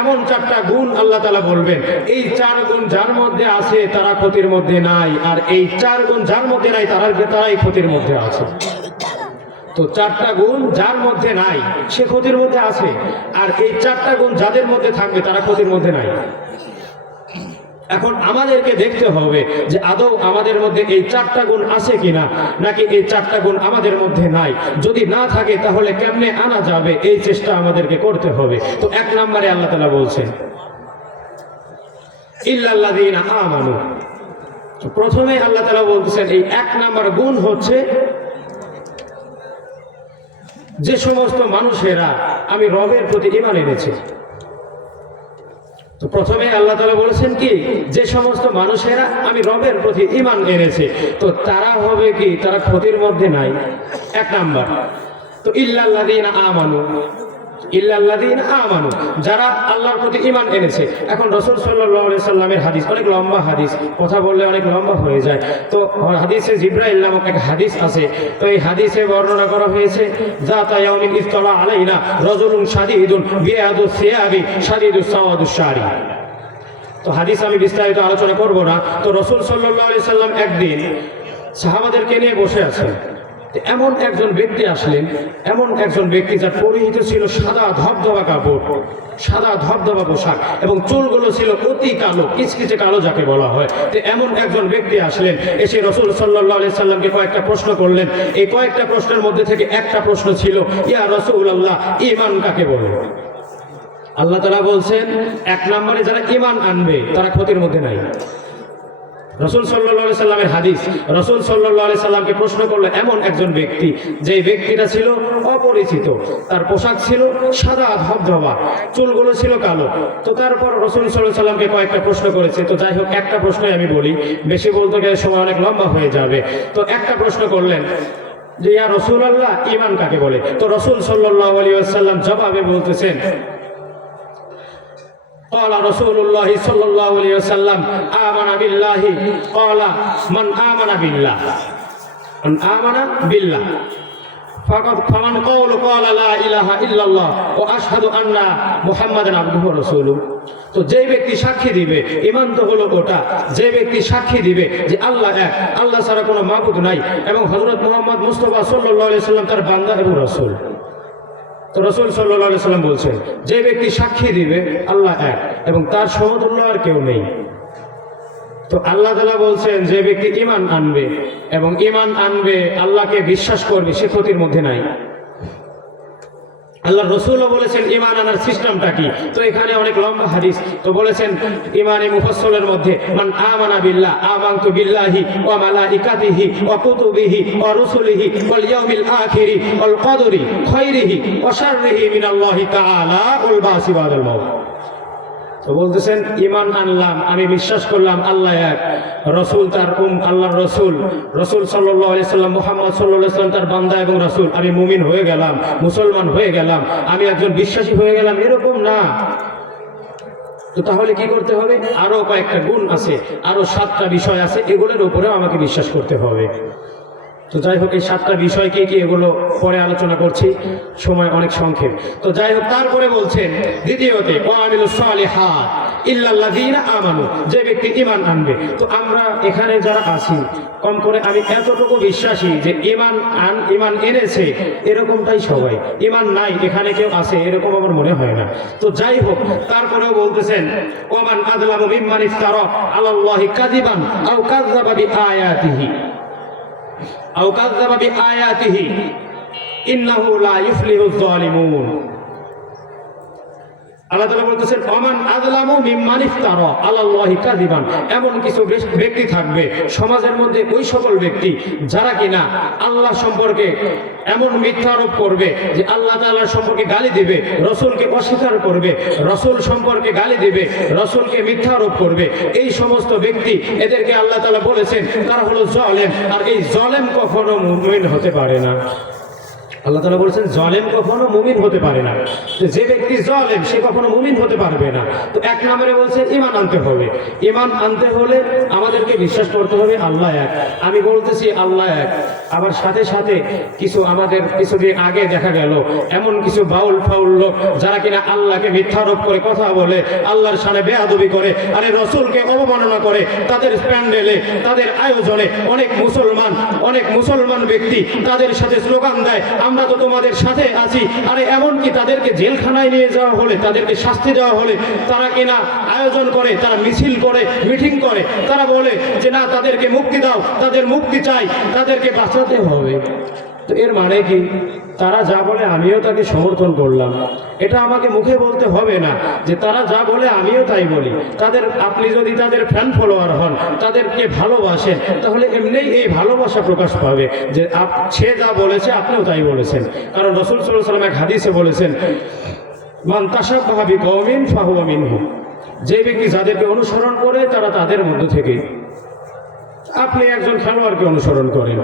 এমন 4টা গুণ আল্লাহ তাআলা বলবেন, এই 4 গুণ যার মধ্যে আছে তারা ক্ষতির মধ্যে নাই, আর এই 4 গুণ যার মধ্যে নাই তারাই ক্ষতির মধ্যে আছে। তো 4টা গুণ যার মধ্যে নাই সে ক্ষতির মধ্যে আছে, আর এই 4টা গুণ যাদের মধ্যে থাকবে তারা ক্ষতির মধ্যে নাই। এখন আমাদেরকে দেখতে হবে যে আদৌ আমাদের মধ্যে এই 4টা গুণ আছে কিনা, নাকি এই 4টা গুণ আমাদের মধ্যে নাই। যদি না থাকে তাহলে কেমনে আনা যাবে, এই চেষ্টা আমাদেরকে করতে হবে। তো 1 নম্বরে আল্লাহ তাআলা বলছেন ইল্লাল্লাযিনা আমানু। প্রথমে আল্লাহ তাআলা বলতেছেন এই 1 নম্বর গুণ হচ্ছে যে সমস্ত মানুষেরা আমি রবের প্রতি ঈমান এনেছে। তো প্রথমে আল্লাহ তাআলা বলেছেন কি, যে সমস্ত মানুষেরা আমি রবের প্রতি ঈমান এনেছে, তো তারা হবে কি, তারা ক্ষতির মধ্যে নাই। 1 নাম্বার। তো ইল্লাল্লাযিনা আমানু, ইল্লাল্লাযিনা আমানু, যারা আল্লাহর প্রতি ঈমান এনেছে। এখন রাসূল সাল্লাল্লাহু আলাইহি সাল্লামের হাদিস, অনেক লম্বা হাদিস, কথা বললে অনেক লম্বা হয়ে যায়। তো হাদিসে জিবরাইল নামক এক হাদিস আছে। তো এই হাদিসে বর্ণনা করা হয়েছে যাতা ইয়াউমিন ইসতালা আলাইনা রাজুলুন শাদীদুন বিআদু সিয়াবি শাদীদুস সাওয়াদুশ শারি। তো হাদিস আমি বিস্তারিত আলোচনা করব না। তো রাসূল সাল্লাল্লাহু আলাইহি সাল্লাম একদিন সাহাবাদেরকে নিয়ে বসে আছেন। এমন একজন ব্যক্তি আসলেন, এমন একজন ব্যক্তি যার পরিহিত ছিল সাদা ধবধবা কাপড়, সাদা ধবধবা পোশাক, এবং চুলগুলো ছিল অতি কালো, কিচকিচে কালো যাকে বলা হয়। তো এমন একজন ব্যক্তি আসলেন, এসে রাসূল সাল্লাল্লাহু আলাইহি সাল্লামকে কয়েকটা প্রশ্ন করলেন। এই কয়েকটা প্রশ্নের মধ্যে থেকে একটা প্রশ্ন ছিল ইয়া রাসূলুল্লাহ, ঈমান কাকে বলে? আল্লাহ তাআলা বলছেন 1 নম্বরে যারা ঈমান আনবে তারা ক্ষতির মধ্যে নাই। রসুল সাল্লাল্লাহু আলাইহি সাল্লামের হাদিস, রসুল সাল্লাল্লাহু আলাইহি সাল্লামকে প্রশ্ন করলো এমন একজন ব্যক্তি, যে ব্যক্তিটা ছিল অপরিচিত, তার পোশাক ছিল সাদা ধবধবা, চুলগুলো ছিল কালো। তো তারপর রসুল সাল্লাল্লাহু আলাইহি সাল্লামকে কয়েকটা প্রশ্ন করেছে। তো যাই হোক, একটা প্রশ্নই আমি বলি, বেশি বলতে গেলে সময় অনেক লম্বা হয়ে যাবে। তো একটা প্রশ্ন করলেন যে ইয়া রাসূলুল্লাহ, ঈমান কাকে বলে? তো রসুল সাল্লাল্লাহু আলাইহি ওয়াসাল্লাম জবাবে বলতেছেন, قال رسول الله صلى الله عليه وسلم آمن بالله قال من آمن بالله من آمن بالله فمن قال لا إله إلا الله وأشهد أن محمدا عبده ورسوله। তো যে ব্যক্তি সাক্ষী দিবে, ঈমান তো হলো ওটা, যে ব্যক্তি সাক্ষী দিবে যে আল্লাহ এক, আল্লাহ ছাড়া কোনো মাবুদ নাই, এবং হযরত মুহাম্মদ মুস্তাফা সাল্লাল্লাহু আলাইহি ওয়াসাল্লাম তার বান্দা এবং রাসূল। তো রসুল সাল্লাল্লাহু আলাইহি ওয়াসাল্লাম বলছেন, যে ব্যক্তি সাক্ষী দিবে আল্লাহ এক এবং তার সমতুল্য আর কেউ নেই। তো আল্লাহ তাআলা বলছেন, যে ব্যক্তি ঈমান আনবে এবং ঈমান আনবে আল্লাহকে বিশ্বাস করবে, সে ক্ষতির মধ্যে নাই। আল্লাহ রসুলও বলেছেন ঈমান আনার সিস্টেমটা কি। তো এখানে অনেক লম্বা হাদিস। তো বলেছেন ঈমানে মুফাসসালের মধ্যে, মান আমানা বিল্লাহ আমানতু বিল্লাহি ওয়া মালাইকাতিহি ওয়া কুতুবিহি ওয়া রুসুলিহি ওয়াল ইয়াউমিল আখিরি ওয়াল কদরি খায়রিহি ওয়া শাররিহি মিনাল্লাহি তাআলা ওয়াল বাসি বাদাল মাউত। তো বলতেছেন ঈমান আনলাম, আমি বিশ্বাস করলাম আল্লাহ এক, রসুল তার আল্লাহর রসুল, রসুল সাল্লাল্লাহু আলাইহি সাল্লাম মুহাম্মদ সাল্লাল্লাহু আলাইহি সাল্লাম তার বান্দা এবং রসুল, আমি মুমিন হয়ে গেলাম, মুসলমান হয়ে গেলাম, আমি একজন বিশ্বাসী হয়ে গেলাম, এরকম না। তো তাহলে কি করতে হবে? আরো কয়েকটা গুণ আছে, আরো 7টা বিষয় আছে, এগুলোর উপরেও আমাকে বিশ্বাস করতে হবে। তো যাই হোক, এই 7টা বিষয় কি কি এগুলো পরে আলোচনা করছি, সময় অনেক সংক্ষেপ। তো যাই হোক, তারপরে বলছেন দ্বিতীয়তে ওয়ামিলুস সালিহাত ইল্লাল্লাযীনা আমানু, যে ব্যক্তি ঈমান আনবে। তো আমরা এখানে যারা আছি, কম করে আমি এতটুকু বিশ্বাসী যে ঈমান এনেছে এরকমটাই সবাই, ঈমান নাই এখানে কেউ আছে এরকম আমার মনে হয় না। তো যাই হোক, তারপরেও বলতেছেন ওমান আযলামু মিম্মান ইফতারা আলাল্লাহি কাযিবান আও কাযযাবা বিআয়াতিহি আও কাযযাবা বিআয়াতিহি ইন্নাহু লা ইফলিহুজ যালিমুন। আল্লাহ তাআলা বলতেছেন ওমান আযলামু মিম্মান ইফতারা আলাল্লাহি কাযিবান, এমন কিছু ব্যক্তি থাকবে সমাজের মধ্যে, ওই সকল ব্যক্তি যারা কিনা আল্লাহ সম্পর্কে এমন মিথ্যা আরোপ করবে যে আল্লাহ তাআলার সম্পর্কে গালি দিবে, রসুলকে অস্বীকার করবে, রসুল সম্পর্কে গালি দিবে, রসুলকে মিথ্যা আরোপ করবে। এই সমস্ত ব্যক্তি, এদেরকে আল্লাহ তাআলা বলেছেন তারা হলো জালেম, আর এই জালেম কখনো মুমিন হতে পারে না। আল্লাহ তাআলা বলেছেন জালেম কখনো মুমিন হতে পারে না। যে ব্যক্তি জালেম সে কখনো মুমিন হতে পারবে না। তো এক নম্বরে বলছে ঈমান আনতে হবে। ঈমান আনতে হলে আমাদেরকে বিশ্বাস করতে হবে আল্লাহ এক। আমি বলতেছি আল্লাহ এক, আবার সাথে সাথে আমাদের কিছুদিন আগে দেখা গেল এমন কিছু বাউল ফাউল লোক যারা কিনা আল্লাহকে মিথ্যারোপ করে কথা বলে, আল্লাহর শানে বেয়াদবি করে, আরে রসুলকে অবমাননা করে, তাদের প্যান্ডেলে তাদের আয়োজনে অনেক মুসলমান ব্যক্তি তাদের সাথে স্লোগান দেয়, আমরা তো তোমাদের সাথে আছি। আরে এমনকি তাদেরকে জেলখানায় নিয়ে যাওয়া হলে, তাদেরকে শাস্তি দেওয়া হলে তারা কিনা আয়োজন করে, তারা মিছিল করে, মিটিং করে, তারা বলে যে না, তাদেরকে মুক্তি দাও, তাদের মুক্তি চাই, তাদেরকে বাঁচাতে হবে। তো এর মানে কি? তারা যা বলে আমিও তাকে সমর্থন করলাম, এটা আমাকে মুখে বলতে হবে না যে তারা যা বলে আমিও তাই বলি। আপনি যদি তাদের ফ্যান ফলোয়ার হন, তাদেরকে ভালোবাসেন, তাহলে এমনিই এই ভালোবাসা প্রকাশ পাবে যে সে যা বলেছে আপনিও তাই বলেছেন। কারণ রাসূল সাল্লাল্লাহু আলাইহি ওয়াসাল্লাম এক হাদিসে বলেছেন, মান তাশাব্বাহা বিকওমিন ফাহুয়া মিনহুম, যে ব্যক্তি যাদেরকে অনুসরণ করে তারা তাদের মধ্য থেকে। আপনি একজন খেলোয়াড়কে অনুসরণ করেন,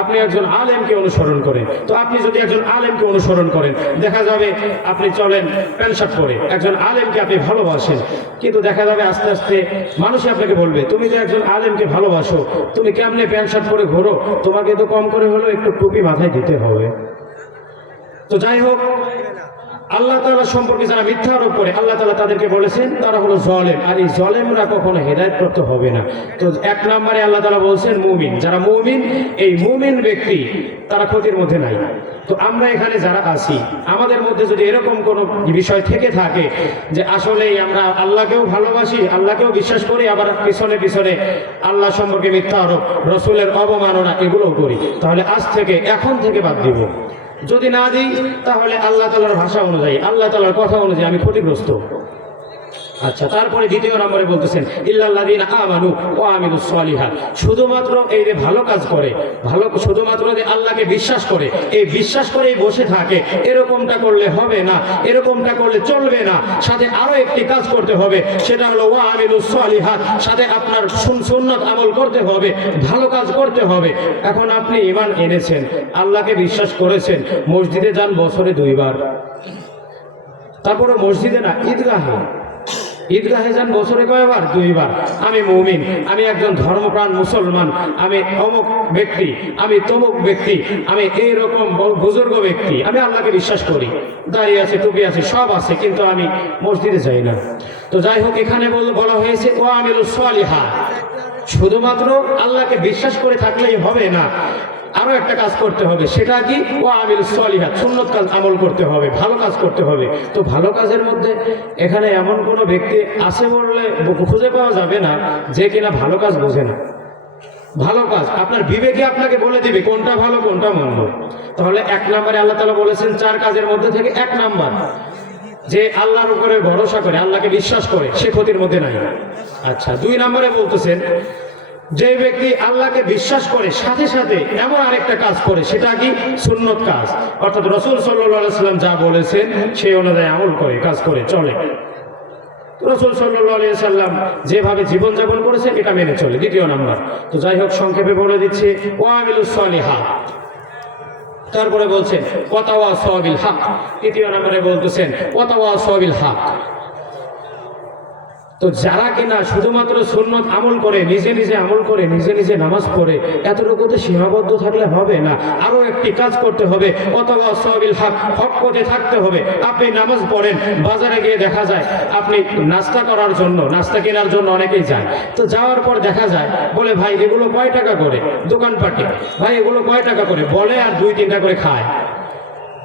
আপনি একজন আলেমকে অনুসরণ করেন। তো আপনি যদি একজন আলেমকে অনুসরণ করেন, দেখা যাবে আপনি চলেন প্যান্ট শার্ট পরে, একজন আলেমকে আপনি ভালোবাসেন, কিন্তু দেখা যাবে আস্তে আস্তে মানুষই আপনাকে বলবে তুমি যে একজন আলেমকে ভালোবাসো, তুমি কেমনে প্যান্ট শার্ট পরে ঘোরো, তোমাকে তো কম করে হলেও একটু টুপি মাথায় দিতে হবে। তো যাই হোক, আল্লাহ তাআলা সম্পর্কে যারা মিথ্যা আরোপ করে, আল্লাহ তাআলা তাদেরকে বলেছেন তারা হলো জালেম, আর এই জালেমরা কখনো হেদায়েতপ্রাপ্ত হবে না। তো এক নম্বরে আল্লাহ তাআলা বলছেন মুমিন, যারা মুমিন, এই মুমিন ব্যক্তি তারা ক্ষতির মধ্যে নাই। তো আমরা এখানে যারা আছি, আমাদের মধ্যে যদি এরকম কোনো বিষয় থেকে থাকে যে আসলেই আমরা আল্লাহকেও ভালোবাসি, আল্লাহকেও বিশ্বাস করি, আবার পিছনে পিছনে আল্লাহ সম্পর্কে মিথ্যা আরোপ, রসুলের অবমাননা এগুলোও করি, তাহলে আজ থেকে, এখন থেকে বাদ দিব। যদি না দিই তাহলে আল্লাহ তাআলার ভাষা অনুযায়ী, আল্লাহ তাআলার কথা অনুযায়ী আমি ক্ষতিগ্রস্ত। আচ্ছা, তারপরে দ্বিতীয় নম্বরে বলতেছেন ইল্লাল্লাযীনা আমানু ওয়া আমিলুস সালিহাত, শুধুমাত্র এই যে ভালো কাজ করে, শুধুমাত্র যে আল্লাহকে বিশ্বাস করে, এই বিশ্বাস করেই বসে থাকে, এরকমটা করলে হবে না, এরকমটা করলে চলবে না। সাথে আরো একটি কাজ করতে হবে, সেটা হলো ওয়া আমিলুস সালিহাত, সাথে আপনার সুন্নাত আমল করতে হবে, ভালো কাজ করতে হবে। এখন আপনি ঈমান এনেছেন, আল্লাহকে বিশ্বাস করেছেন, মসজিদে যান বছরে 2 বার, তারপরে মসজিদে না ঈদগাহে যান বছরে কয়বার? 2 বার। আমি মুমিন, আমি একজন ধর্মপ্রাণ মুসলমান, আমি অমুক ব্যক্তি, আমি তমুক ব্যক্তি, আমি এইরকম বুজুর্গ ব্যক্তি, আমি আল্লাহকে বিশ্বাস করি, দাঁড়িয়ে আছে, টুপি আছে, সব আছে, কিন্তু আমি মসজিদে যাই না। তো যাই হোক, এখানে বলা হয়েছে ওয়া আমিলুস সালিহাত, শুধুমাত্র আল্লাহকে বিশ্বাস করে থাকলেই হবে না, আরো একটা কাজ করতে হবে, সেটা কি? ওয়া আমিলুস সালিহাত, সুন্নত কাজ আমল করতে হবে, ভালো কাজ করতে হবে। তো ভালো কাজের মধ্যে এখানে এমন কোনো ব্যক্তি আছে বললে খুঁজে পাওয়া যাবে না যে কিনা ভালো কাজ বোঝে না। ভালো কাজ আপনার বিবেকে আপনাকে বলে দিবে কোনটা ভালো কোনটা মন্দ। তাহলে 1 নম্বরে আল্লাহ তাআলা বলেছেন 4 কাজের মধ্যে থেকে 1 নাম্বার, যে আল্লাহর উপরে ভরসা করে, আল্লাহকে বিশ্বাস করে, সে ক্ষতির মধ্যে নাই। আচ্ছা, 2 নম্বরে বলতেছেন যে ব্যক্তি আল্লাহকে বিশ্বাস করে সাথে সাথে এমন আরেকটা কাজ করে, সেটা কি? সুন্নত কাজ, অর্থাৎ রাসূল সাল্লাল্লাহু আলাইহি ওয়াসাল্লাম যা বলেছেন সেই অনুযায়ী আমল করে, কাজ করে, চলে। রাসূল সাল্লাল্লাহু আলাইহি ওয়াসাল্লাম যেভাবে জীবনযাপন করেছেন এটা মেনে চলে, 2 নাম্বার। তো যাই হোক, সংক্ষেপে বলে দিচ্ছি ওয়া আমিলুস সালিহাত। তারপরে বলছেন ওয়াতাওয়াসাউ বিল হক, 3 নম্বরে বলতেছেন ওয়াতাওয়াসাউ বিল হক। তো যারা কিনা শুধুমাত্র সুন্নত আমল করে, নিজে নিজে আমল করে, নিজে নিজে নামাজ পড়ে, এতটুকুতে সীমাবদ্ধ থাকলে হবে না, আরো একটি কাজ করতে হবে, ওয়াতাওয়াসাউ বিল হক, হক পথে থাকতে হবে। আপনি নামাজ পড়েন, বাজারে গিয়ে দেখা যায় আপনি নাস্তা করার জন্য, নাস্তা কেনার জন্য অনেকেই যায়, তো যাওয়ার পর দেখা যায় বলে ভাই এগুলো কয় টাকা করে, দোকানপাটে ভাই এগুলো কয় টাকা করে বলে, আর 2-3টা করে খায়।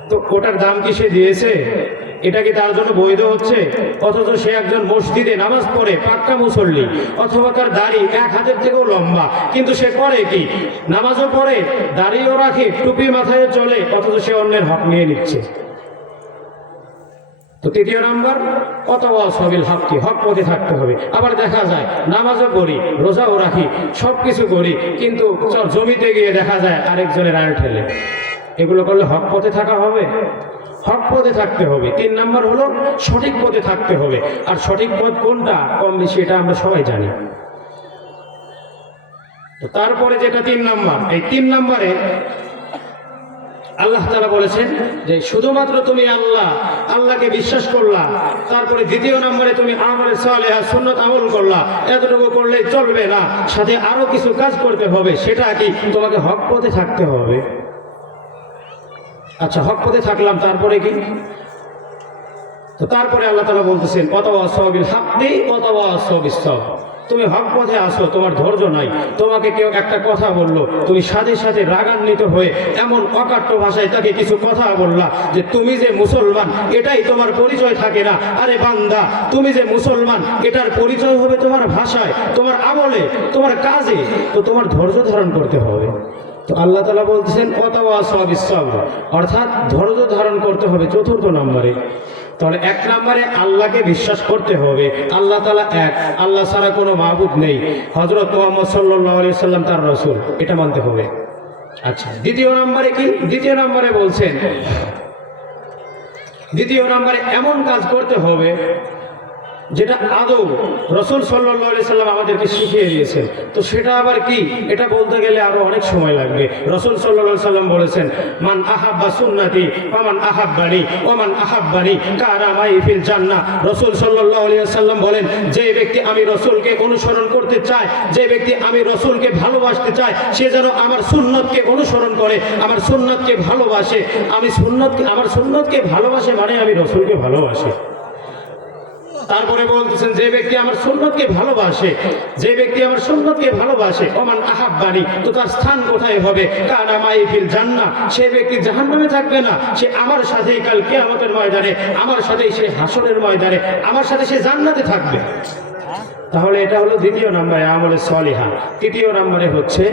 তো ওটার দাম কি সে দিয়েছে? এটা কি তার জন্য বৈধ হচ্ছে? অথচ সে একজন মসজিদে নামাজ পড়ে, পাক্কা মুসল্লি, অথবা তার দাড়ি 1 হাতের থেকেও লম্বা, কিন্তু সে করে কি? নামাজও পড়ে, দাড়িও রাখে, টুপি মাথায় চলে, অথচ সে অন্যের হক নিয়ে নিচ্ছে। তো 3 নাম্বার ওয়াতাওয়াসাউ বিল হক, হক পথে থাকতে হবে। আবার দেখা যায় নামাজও পড়ি, রোজাও রাখি, সবকিছু করি, কিন্তু জমিতে গিয়ে দেখা যায় আরেকজনের আড় ঠেলে, এগুলো করলে হক পথে থাকা হবে? হক পথে থাকতে হবে। 3 নাম্বার হলো সঠিক পথে থাকতে হবে। আর সঠিক পথ কোনটা, কম বেশি এটা আমরা সবাই জানি। তো তারপরে যেটা 3 নাম্বার, এই 3 নাম্বারে আল্লাহ তাআলা বলেছেন যে শুধুমাত্র তুমি আল্লাহকে বিশ্বাস করলা, তারপরে 2 নম্বরে তুমি আমলে সালেহা, সুন্নাত আমল করলা, এতটুকু করলেই চলবে না, সাথে আরো কিছু কাজ করতে হবে। সেটা কি? তোমাকে হক পথে থাকতে হবে। আচ্ছা, হক পথে থাকলাম, তারপরে কি? তো তারপরে আল্লাহ তাআলা বলতেছেন ওয়াতাওয়াসাউ বিল হাক্কি ওয়াতাওয়াসাউ বিস সাবর, তুমি হক পথে আসো, তোমার ধৈর্য নাই, তোমাকে কেউ একটা কথা বললো, তুমি সাথে সাথে রাগান্বিত হয়ে এমন অকাট্য ভাষায় তাকে কিছু কথা বললা যে তুমি যে মুসলমান এটাই তোমার পরিচয় থাকে না। আরে বান্দা, তুমি যে মুসলমান এটার পরিচয় হবে তোমার ভাষায়, তোমার আমলে, তোমার কাজে। তো তোমার ধৈর্য ধারণ করতে হবে। তো আল্লাহ তাআলা বলতেছেন ওয়াতাওয়াসাউ বিস সাবর, অর্থাৎ ধৈর্য ধারণ করতে হবে 4 নম্বরে। তাহলে 1 নম্বরে আল্লাহকে বিশ্বাস করতে হবে, আল্লাহ তাআলা এক, আল্লাহ ছাড়া কোনো মাবুদ নেই, হযরত মুহাম্মদ সাল্লাল্লাহু আলাইহি সাল্লাম তার রাসূল, এটা মানতে হবে। আচ্ছা, 2 নম্বরে কি? 2 নম্বরে বলছেন 2 নম্বরে এমন কাজ করতে হবে যেটা আদৌ রাসূল সাল্লাল্লাহু আলাইহি সাল্লাম আমাদেরকে শিখিয়ে দিয়েছেন। তো সেটা আবার কি? এটা বলতে গেলে আরো অনেক সময় লাগবে। রাসূল সাল্লাল্লাহু আলাইহি সাল্লাম বলেছেন মান আহাব্বা সুন্নতি ওয়া মান আহাব্বানি ওয়া মান আহাব্বানি কানা মাই ফিল জান্নাহ। রাসূল সাল্লাল্লাহু আলাইহি সাল্লাম বলেন, যে ব্যক্তি আমি রাসূলকে অনুসরণ করতে চায়, যে ব্যক্তি আমি রাসূলকে ভালোবাসতে চায়, সে যেন আমার সুন্নতকে অনুসরণ করে, আমার সুন্নতকে ভালোবাসে। আমার সুন্নতকে ভালোবাসে মানে আমি রাসূলকে ভালোবাসি। তারপরে বলতেছেন যে ব্যক্তি আমার সুন্নতকে ভালোবাসে, যে ব্যক্তি আমার সুন্নতকে ভালোবাসে ওমান আহাব্বানি, তো তার স্থান কোথায় হবে? কানা মাই ফিল জান্নাহ, সে ব্যক্তি জাহান্নামে থাকবে না, সে আমার সাথেই কাল কিয়ামতের ময়দানে, আমার সাথেই সে হাসরের ময়দানে, আমার সাথে সে জান্নাতে থাকবে। তাহলে এটা হলো 2 নম্বরে আমলে সালিহা। 3 নম্বরে হচ্ছে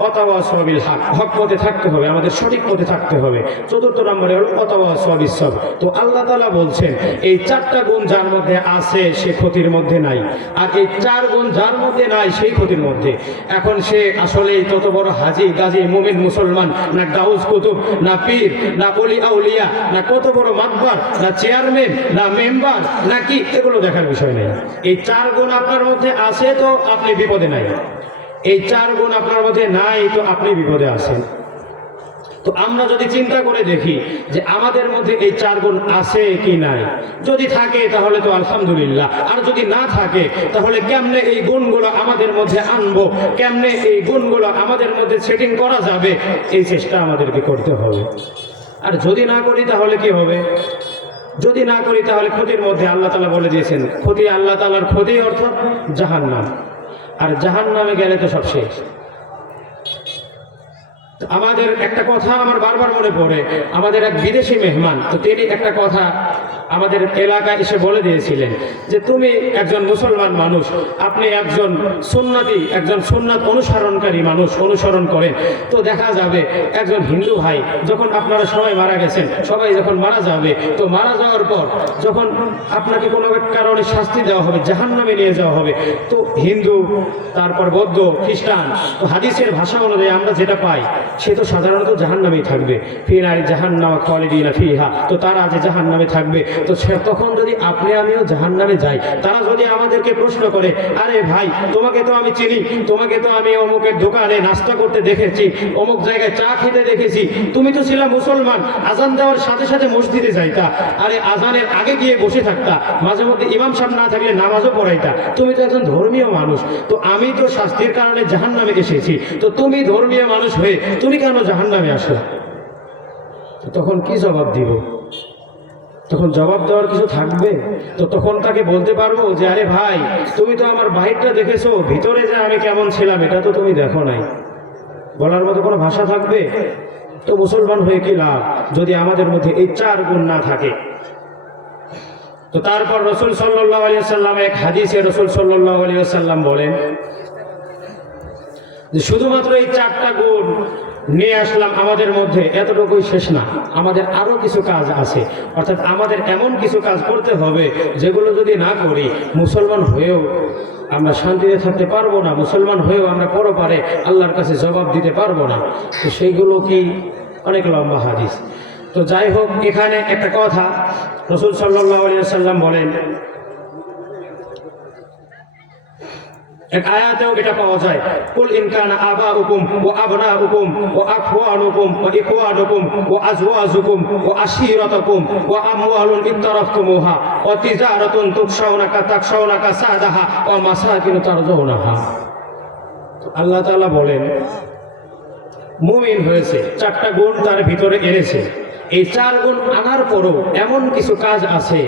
ওয়াতাওয়াসাউ বিল হক, হক পথে থাকতে হবে, আমাদের সঠিক পথে থাকতে হবে। চতুর্থ নম্বরে হলো ওয়াতাওয়াসাউ বিস সবর। তো আল্লাহ তাআলা বলছেন এই চারটা গুণ যার মধ্যে আছে সে ক্ষতির মধ্যে নাই, আর এই চার গুণ যার মধ্যে নাই সেই ক্ষতির মধ্যে। এখন সে আসলে তত বড় হাজি গাজী মুমিন মুসলমান, না গাউস কুতুব, না পীর, না ওলি আউলিয়া, না কত বড় মাতবার, না চেয়ারম্যান, না মেম্বার, নাকি এগুলো দেখার বিষয় নেই। এই চার গুণ আপনার মধ্যে আছে তো আপনি বিপদে নাই, এই চার গুণ আপনার মধ্যে নাই তো আপনি বিপদে আছেন। তো আমরা যদি চিন্তা করে দেখি যে আমাদের মধ্যে এই চার গুণ আছে কি নাই, যদি থাকে তাহলে তো আলহামদুলিল্লাহ, আর যদি না থাকে তাহলে কেমনে এই গুণগুলো আমাদের মধ্যে আনবো, কেমনে এই গুণগুলো আমাদের মধ্যে সেটিং করা যাবে, এই চেষ্টা আমাদেরকে করতে হবে। আর যদি না করি তাহলে কি হবে? যদি না করি তাহলে ক্ষতির মধ্যে আল্লাহ তাআলা বলে দিয়েছেন, ক্ষতি আল্লাহ তাআলার ক্ষতি অর্থাৎ জাহান্নাম, আর জাহান্নামে গেলে তো সব শেষ। আমাদের একটা কথা আমার বারবার মনে পড়ে, আমাদের এক বিদেশি মেহমান, তো তিনি একটা কথা আমাদের এলাকায় এসে বলে দিয়েছিলেন যে তুমি একজন মুসলমান মানুষ, আপনি একজন সুন্নতি, একজন সুন্নাত অনুসরণকারী মানুষ, অনুসরণ করেন, তো দেখা যাবে একজন হিন্দু ভাই যখন আপনারা সবাই মারা গেছেন, সবাই যখন মারা যাবে, তো মারা যাওয়ার পর যখন আপনাকে কোনো কারণে শাস্তি দেওয়া হবে, জাহান্নামে নিয়ে যাওয়া হবে, তো হিন্দু, তারপর বৌদ্ধ, খ্রিস্টান, তো হাদিসের ভাষা অনুযায়ী আমরা যেটা পাই সে তো সাধারণত জাহান্নামেই থাকবে। ফিনারি জাহান্নাম খালিদিনা ফিহা, তো তারা যে জাহান্নামে থাকবে। তো তখন যদি আপনি আমিও জাহান্নামে যাই, তারা যদি আমাদেরকে প্রশ্ন করে, আরে ভাই তোমাকে তো আমি চিনি, তোমাকে তো আমি অমুকের দোকানে নাস্তা করতে দেখেছি, অমুক জায়গায় চা খেতে দেখেছি, তুমি তো ছিলা মুসলমান, আজান দেওয়ার সাথে সাথে মসজিদে যাইতা, আরে আজানের আগে গিয়ে বসে থাকতা, মাঝে মধ্যে ইমাম সাহেব না থাকলে নামাজও পড়াইতা, তুমি তো একজন ধর্মীয় মানুষ, তো আমি তো শাস্তির কারণে জাহান্নামে এসেছি, তো তুমি ধর্মীয় মানুষ হয়ে তুমি কেন জাহান্নামে আসলা? তখন কি জবাব দিব? তখন জবাব দেওয়ার কিছু থাকবে? তো তখন তাকে বলতে পারবো যে আরে ভাই তুমি তো আমার বাহিরটা দেখেছো, ভিতরে যে আমি কেমন ছিলাম এটা তো তুমি দেখো নাই। বলার মতো কোনো ভাষা থাকবে? তো মুসলমান হয়ে কি লাভ যদি আমাদের মধ্যে এই চার গুণ না থাকে? তো তারপর রাসূল সাল্লাল্লাহু আলাইহি ওয়াসাল্লাম এক হাদিসে রাসূল সাল্লাল্লাহু আলাইহি ওয়াসাল্লাম বলেন যে শুধুমাত্র এই চারটা গুণ নিয়ে আসলাম আমাদের মধ্যে, এতটুকুই শেষ না, আমাদের আরো কিছু কাজ আছে। অর্থাৎ আমাদের এমন কিছু কাজ করতে হবে যেগুলো যদি না করি মুসলমান হয়েও আমরা শান্তিতে থাকতে পারবো না, মুসলমান হয়েও আমরা পরপারে আল্লাহর কাছে জবাব দিতে পারবো না। তো সেইগুলো কি? অনেক লম্বা হাদিস। তো যাই হোক, এখানে একটা কথা রাসূল সাল্লাল্লাহু আলাইহি ওয়াসাল্লাম বলেন, এক আয়াতেও এটা পাওয়া যায়, কুল ইন কানা আবাউকুম ওয়া আবনাউকুম ওয়া আখওয়ানুকুম ওয়া ইখওয়ানুকুম ওয়া আজওয়াজুকুম ওয়া আশীরাতুকুম ওয়া আমওয়ালুন ইকতারাফতুমুহা ওয়া তিজারাতুন তাকশাউনা কাসাদাহা ওয়া মাসাকিন তারজাউনাহা। আল্লাহ তাআলা বলেন মুমিন হয়েছে, চারটা গুণ তার ভিতরে এনেছে, এই চার গুণ আনার পরও এমন কিছু কাজ আছে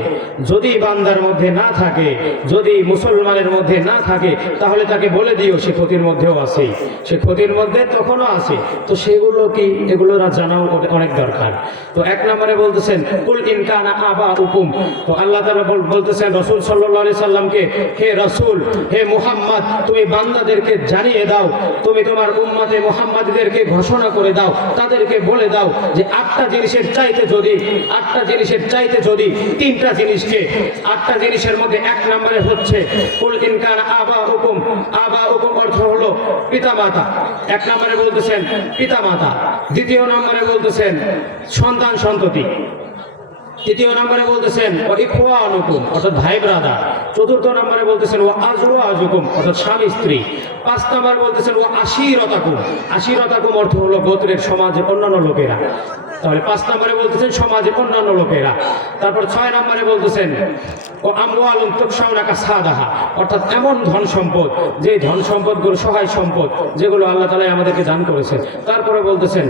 যদি বান্দার মধ্যে না থাকে, যদি মুসলমানের মধ্যে না থাকে, তাহলে তাকে বলে দিও সে ক্ষতির মধ্যেও আছে, সে ক্ষতির মধ্যে তখনও আছে। তো সেগুলো কি? এগুলো জানাও অনেক দরকার। তো এক নম্বরে বলতেছেন কুল ইন কানা আবাউকুম, তো আল্লাহ তাআলা বলতেছেন রাসূল সাল্লাল্লাহু আলাইহি সাল্লামকে, হে রাসূল, হে মুহাম্মদ, তুমি বান্দাদেরকে জানিয়ে দাও, তুমি তোমার উম্মতে মুহাম্মাদীদেরকে ঘোষণা করে দাও, তাদেরকে বলে দাও যে আটটা জিনিসের চাইতে যদি তিনটা জিনিসকে, আটটা জিনিসের মধ্যে এক নম্বরে হচ্ছে কুল ইন কানা আবাউকুম, আবাউকুম অর্থ হলো পিতামাতা, এক নম্বরে বলতেছেন পিতামাতা, দ্বিতীয় নম্বরে বলতেছেন সন্তান সন্ততি, তৃতীয় নম্বরে বলতেছেন ও ইখওয়ানুকুম অর্থাৎ ভাই ব্রাদার, চতুর্থ নম্বরে বলতেছেন ও আজওয়াজুকুম অর্থাৎ স্বামী স্ত্রী, পাঁচ নম্বরে বলতেছেন ও আশীরাতাকুম, আশীরাতাকুম অর্থ হলো গোত্রের সমাজের অন্যান্য লোকেরা, তাহলে পাঁচ নম্বরে বলতেছেন সমাজের অন্যান্য লোকেরা। তারপর ছয় নম্বরে বলতেছেন ও আমওয়ালুন তুকশাউনা কাসাদাহা অর্থাৎ এমন ধন সম্পদ, যে ধন সম্পদগুলো সহায় সম্পদ যেগুলো আল্লাহ তাআলা আমাদেরকে দান করেছেন। তারপরে বলতেছেন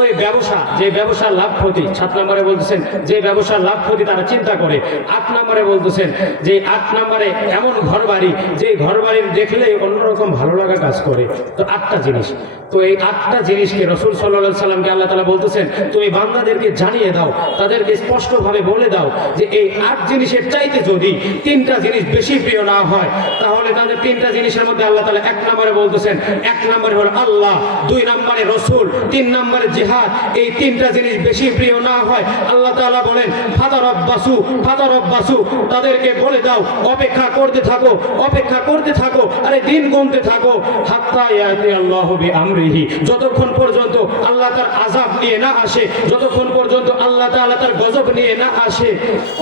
ওই ব্যবসা, যে ব্যবসার লাভ ক্ষতি, 7 নম্বরে বলতেছেন যে ব্যবসার লাভ ক্ষতি তারা চিন্তা করে। 8 নম্বরে বলতেছেন যে 8 নম্বরে এমন ঘর বাড়ি, যে ঘর বাড়ির দেখলেই অন্যরকম ভালো লাগা কাজ করে। তো 8টা জিনিস, তো এই 8টা জিনিসকে রাসূল সাল্লাল্লাহু আলাইহি সাল্লামকে আল্লাহ তাআলা বলতেছেন তুমি বান্দাদেরকে জানিয়ে দাও, তাদেরকে স্পষ্টভাবে বলে দাও যে এই 8 জিনিসের চাইতে যদি 3টা জিনিস বেশি প্রিয় না হয়, তাহলে তাদের 3টা জিনিসের মধ্যে আল্লাহ তাআলা 1 নম্বরে বলতেছেন, 1 নম্বরে হলো আল্লাহ, 2 নম্বরে রাসূল, 3 নম্বরে জিহাদ। এই 3টা জিনিস বেশি প্রিয় না হয়, আল্লাহ তাআলা বলেন ফাতারাব্বাসু, তাদেরকে বলে দাও অপেক্ষা করতে থাকো, অপেক্ষা করতে থাকো, আরে দিন গুনতে থাকো, হাত্তা ইয়াতি আল্লাহু বিআমরিহি, যতক্ষণ পর্যন্ত আল্লাহ তার আযাব নিয়ে না আসে, যতক্ষণ পর্যন্ত আল্লাহ তাআলা তার গজব নিয়ে না আসে।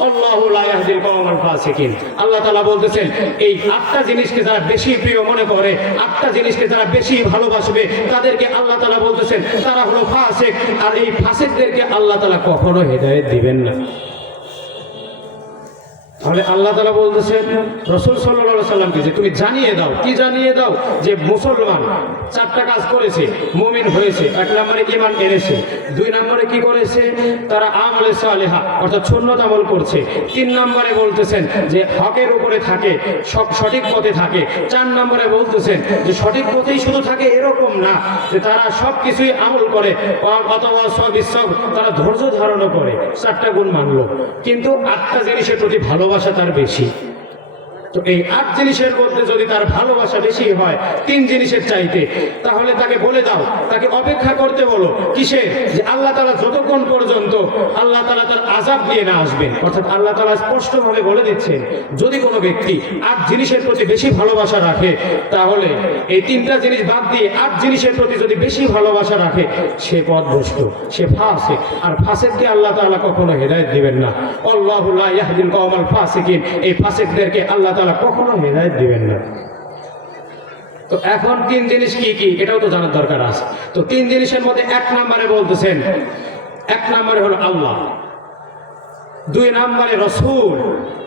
আল্লাহু লা ইয়াহদিল কওমাল ফাসিকিন। আল্লাহ তাআলা বলতেছেন এই 8টা জিনিসকে যারা বেশি প্রিয় মনে করে, 8টা জিনিসকে যারা বেশি ভালোবাসবে, তাদেরকে আল্লাহ তাআলা বলতেছেন তারা হলো ফাসিক। আর এই ফাসিকদেরকে আল্লাহ তাআলা কখনো হেদায়েত দিবেন না। তাহলে আল্লাহ তাআলা বলতেছেন রাসূল সাল্লাল্লাহু আলাইহি সাল্লামকে যে তুমি জানিয়ে দাও, কি জানিয়ে দাও, যে মুসলমান 4টা কাজ করেছে, মুমিন হয়েছে। 1 নম্বরে ঈমান এনেছে, 2 নম্বরে কি করেছে, তারা আমলে সালেহা অর্থাৎ সুন্নাত আমল করছে। 3 নম্বরে বলতেছেন যে হকের উপরে থাকে, সব সঠিক পথে থাকে। 4 নম্বরে বলতেছেন যে সঠিক পথেই শুধু থাকে এরকম না, যে তারা সব কিছুই আমল করে, অথবা সবিসব তারা ধৈর্য ধারণ করে। 4টা গুণ মানলো, কিন্তু 8টা জিনিসের প্রতি ভালোবাসা তার বেশি। তো এই 8 জিনিসের মধ্যে যদি তার ভালোবাসা বেশি হয় 3 জিনিসের চাইতে, তাহলে তাকে বলে দাও, তাকে অপেক্ষা করতে বলো। কিসে? যে আল্লাহ তাআলা যতক্ষণ পর্যন্ত আল্লাহ তাআলা তার আযাব দিয়ে না আসবেন। অর্থাৎ আল্লাহ তাআলা স্পষ্টভাবে বলে দিচ্ছেন যদি কোনো ব্যক্তি 8 জিনিসের প্রতি বেশি ভালোবাসা রাখে, তাহলে এই 3টা জিনিস বাদ দিয়ে 8 জিনিসের প্রতি যদি বেশি ভালোবাসা রাখে, সে পথভ্রষ্ট, সে ফাসিক। আর ফাসিককে আল্লাহ তাআলা কখনো হেদায়েত দিবেন না। আল্লাহু লা ইয়াহদিল কওমাল ফাসিকিন। এই ফাসিকদেরকে আল্লাহ তাআলা কখনো হেদায়েত দিবেন না। তো এখন 3 জিনিস কি কি এটাও তো জানার দরকার আছে। তো 3 জিনিসের মধ্যে 1 নম্বরে বলতেছেন, 1 নম্বরে হলো আল্লাহ, 2 নম্বরে রাসূল,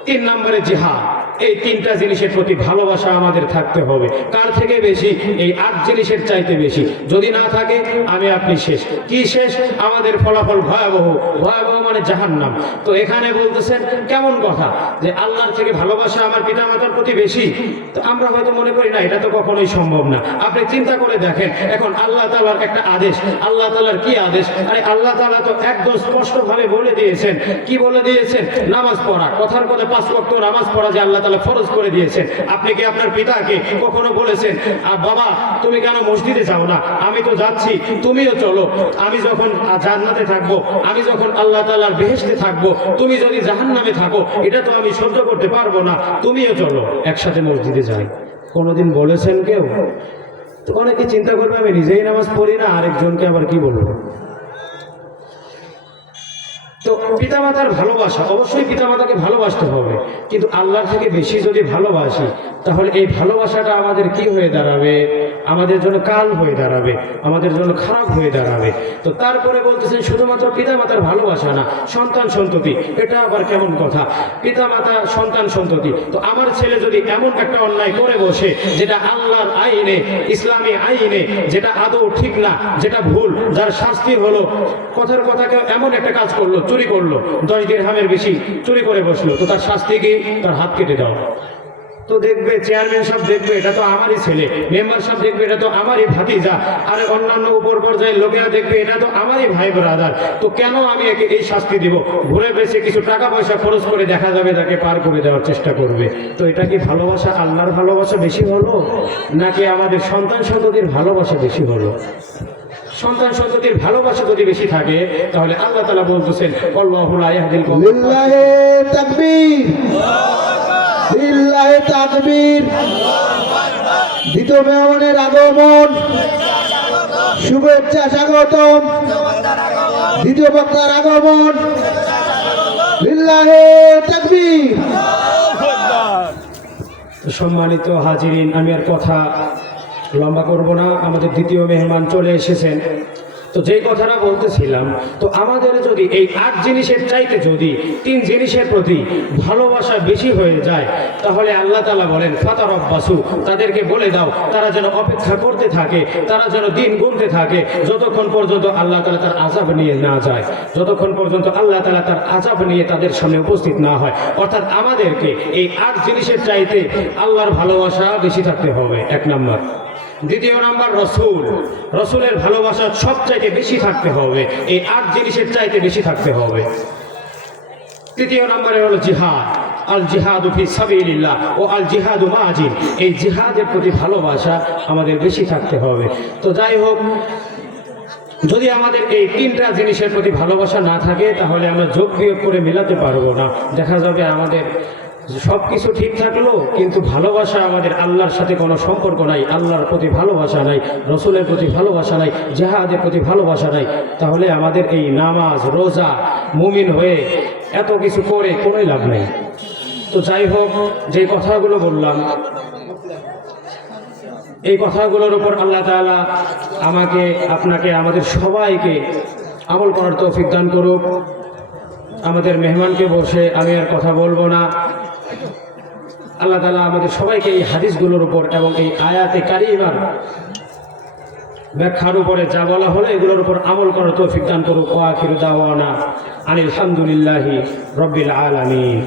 3 নম্বরে জিহাদ। এই 3টা জিনিসের প্রতি ভালোবাসা আমাদের থাকতে হবে। কার থেকে বেশি? এই 8 জিনিসের চাইতে বেশি। যদি না থাকে আমি আপনি শেষ। কি শেষ? আমাদের ফলাফল ভয়াবহ, ভয়াবহ মানে জাহান্নাম। তো এখানে বলতেছেন কেমন কথা, যে আল্লাহর থেকে ভালোবাসা আমার পিতামাতার প্রতি বেশি। তো আমরা হয়তো মনে করি না, এটা তো কখনোই সম্ভব না। আপনি চিন্তা করে দেখেন, এখন আল্লাহ তাআলার একটা আদেশ, আল্লাহ তাআলার কি আদেশ? আরে আল্লাহ তাআলা তো একদম স্পষ্টভাবে বলে দিয়েছেন। কি বলে দিয়েছেন? নামাজ পড়া। কথার কথা 5 ওয়াক্ত নামাজ পড়া যে আল্লাহ তাআলা ফরজ করে দিয়েছেন। আপনি কি আপনার পিতাকে কখনো বলেছেন বাবা তুমি কেন মসজিদে যাও না? আমি তো যাচ্ছি, তুমিও চলো। আমি যখন জান্নাতে থাকবো, আমি যখন আল্লাহ তাআলার বেহেশতে থাকবো, তুমি যদি জাহান্নামে থাকো, এটা তো আমি সহ্য করতে পারবো না, তুমিও চলো একসাথে মসজিদে যাই। কোনোদিন বলেছেন কেউ? তো অনেকে চিন্তা করবে আমি নিজেই নামাজ পড়ি না, আরেকজনকে আবার কি বলবো। তো পিতামাতার ভালোবাসা, অবশ্যই পিতামাতাকে ভালোবাসতে হবে, কিন্তু আল্লাহর থেকে বেশি যদি ভালোবাসি, তাহলে এই ভালোবাসাটা আমাদের কি হয়ে দাঁড়াবে? আমাদের জন্য কাল হয়ে দাঁড়াবে, আমাদের জন্য খারাপ হয়ে দাঁড়াবে। তো তারপরে বলতেছেন শুধুমাত্র পিতামাতার ভালোবাসা না, সন্তান সন্ততি। এটা আবার কেমন কথা? পিতামাতা, সন্তান সন্ততি। তো আমার ছেলে যদি এমন একটা অন্যায় করে বসে, যেটা আল্লাহর আইনে, ইসলামী আইনে, যেটা আদৌ ঠিক না, যেটা ভুল, যার শাস্তি হলো, কথার কথা কেউ এমন একটা কাজ করলো, চুরি করলো, 10 দিরহামের বেশি চুরি করে বসলো, তো তার শাস্তি কি? তার হাত কেটে দাও। তো দেখবে চেয়ারম্যান সাহেব দেখবে এটা তো আমারই ছেলে, মেম্বার সাহেব দেখবে এটা তো আমারই ভাতিজা, আর অন্যান্য উপর পর্যায়ের লোকেরা দেখবে এটা তো আমারই ভাই ব্রাদার। তো কেন আমি একে এই শাস্তি দিব? ঘুরে বেশি কিছু টাকা পয়সা খরচ করে দেখা যাবে তাকে পার করে দেওয়ার চেষ্টা করবে। তো এটা কি ভালোবাসা? আল্লাহর ভালোবাসা বেশি হলো, নাকি আমাদের সন্তান সন্ততির ভালোবাসা বেশি হলো? সন্তান সন্ততির ভালোবাসা যদি বেশি থাকে, তাহলে আল্লাহ তাআলা বলতেছেন আল্লাহু লা ইয়াহদিল কওমাল ফাসিকিন। লিল্লাহি তাকবীর, লিল্লাহি তাকবীর। দ্বিতীয় মেহমানের আগমন, শুভেচ্ছা স্বাগতম। দ্বিতীয় বক্তার আগমন, লিল্লাহি তাকবীর। সম্মানিত হাজিরিন, আমি আর কথা লম্বা করব না। আমাদের দ্বিতীয় মেহমান চলে এসেছেন। তো যেই কথাটা বলতেছিলাম, তো আমাদের যদি এই 8 জিনিসের চাইতে যদি 3 জিনিসের প্রতি ভালোবাসা বেশি হয়ে যায়, তাহলে আল্লাহ তাআলা বলেন ফাতারাব্বাসু, তাদেরকে বলে দাও তারা যেন অপেক্ষা করতে থাকে, তারা যেন দিন গুনতে থাকে, যতক্ষণ পর্যন্ত আল্লাহ তাআলা তার আযাব নিয়ে না যায়, যতক্ষণ পর্যন্ত আল্লাহ তাআলা তার আযাব নিয়ে তাদের সামনে উপস্থিত না হয়। অর্থাৎ আমাদেরকে এই 8 জিনিসের চাইতে আল্লাহর ভালোবাসা বেশি থাকতে হবে, 1 নম্বর। দ্বিতীয় নাম্বার রসুলের ভালোবাসা সবচাইতে বেশি থাকতে হবে, এই 8 জিনিসের চাইতে বেশি থাকতে হবে। তৃতীয় নম্বরে হলো জিহাদ, আল জিহাদু ফি সাবিলিল্লাহ ও আল জিহাদু মাজিন, এই জিহাদের প্রতি ভালোবাসা আমাদের বেশি থাকতে হবে। তো যাই হোক, যদি আমাদের এই 3টা জিনিসের প্রতি ভালোবাসা না থাকে, তাহলে আমরা যোগ বিয়োগ করে মেলাতে পারবো না। দেখা যাবে আমাদের সব কিছু ঠিক থাকলো, কিন্তু ভালোবাসা আমাদের আল্লাহর সাথে কোনো সম্পর্ক নাই, আল্লাহর প্রতি ভালোবাসা নাই, রসুলের প্রতি ভালোবাসা নাই, জিহাদের প্রতি ভালোবাসা নাই, তাহলে আমাদের এই নামাজ রোজা মুমিন হয়ে এত কিছু করে কোনোই লাভ নেই। তো যাই হোক, যে কথাগুলো বললাম, এই কথাগুলোর উপর আল্লাহ তাআলা আমাকে, আপনাকে, আমাদের সবাইকে আমল করার তৌফিক দান করুক। আমাদের মেহমানকে বসে আমি আর কথা বলবো না। আল্লাহ তাআলা আমাদের সবাইকে এই হাদিসগুলোর উপর এবং এই আয়াতে কারিমার ব্যাখ্যার উপরে যা বলা হলো এগুলোর উপর আমল করার তৌফিক দান করুক। ওয়া আখিরু দাওয়ানা আনিল হামদুলিল্লাহি রাব্বিল আলামিন।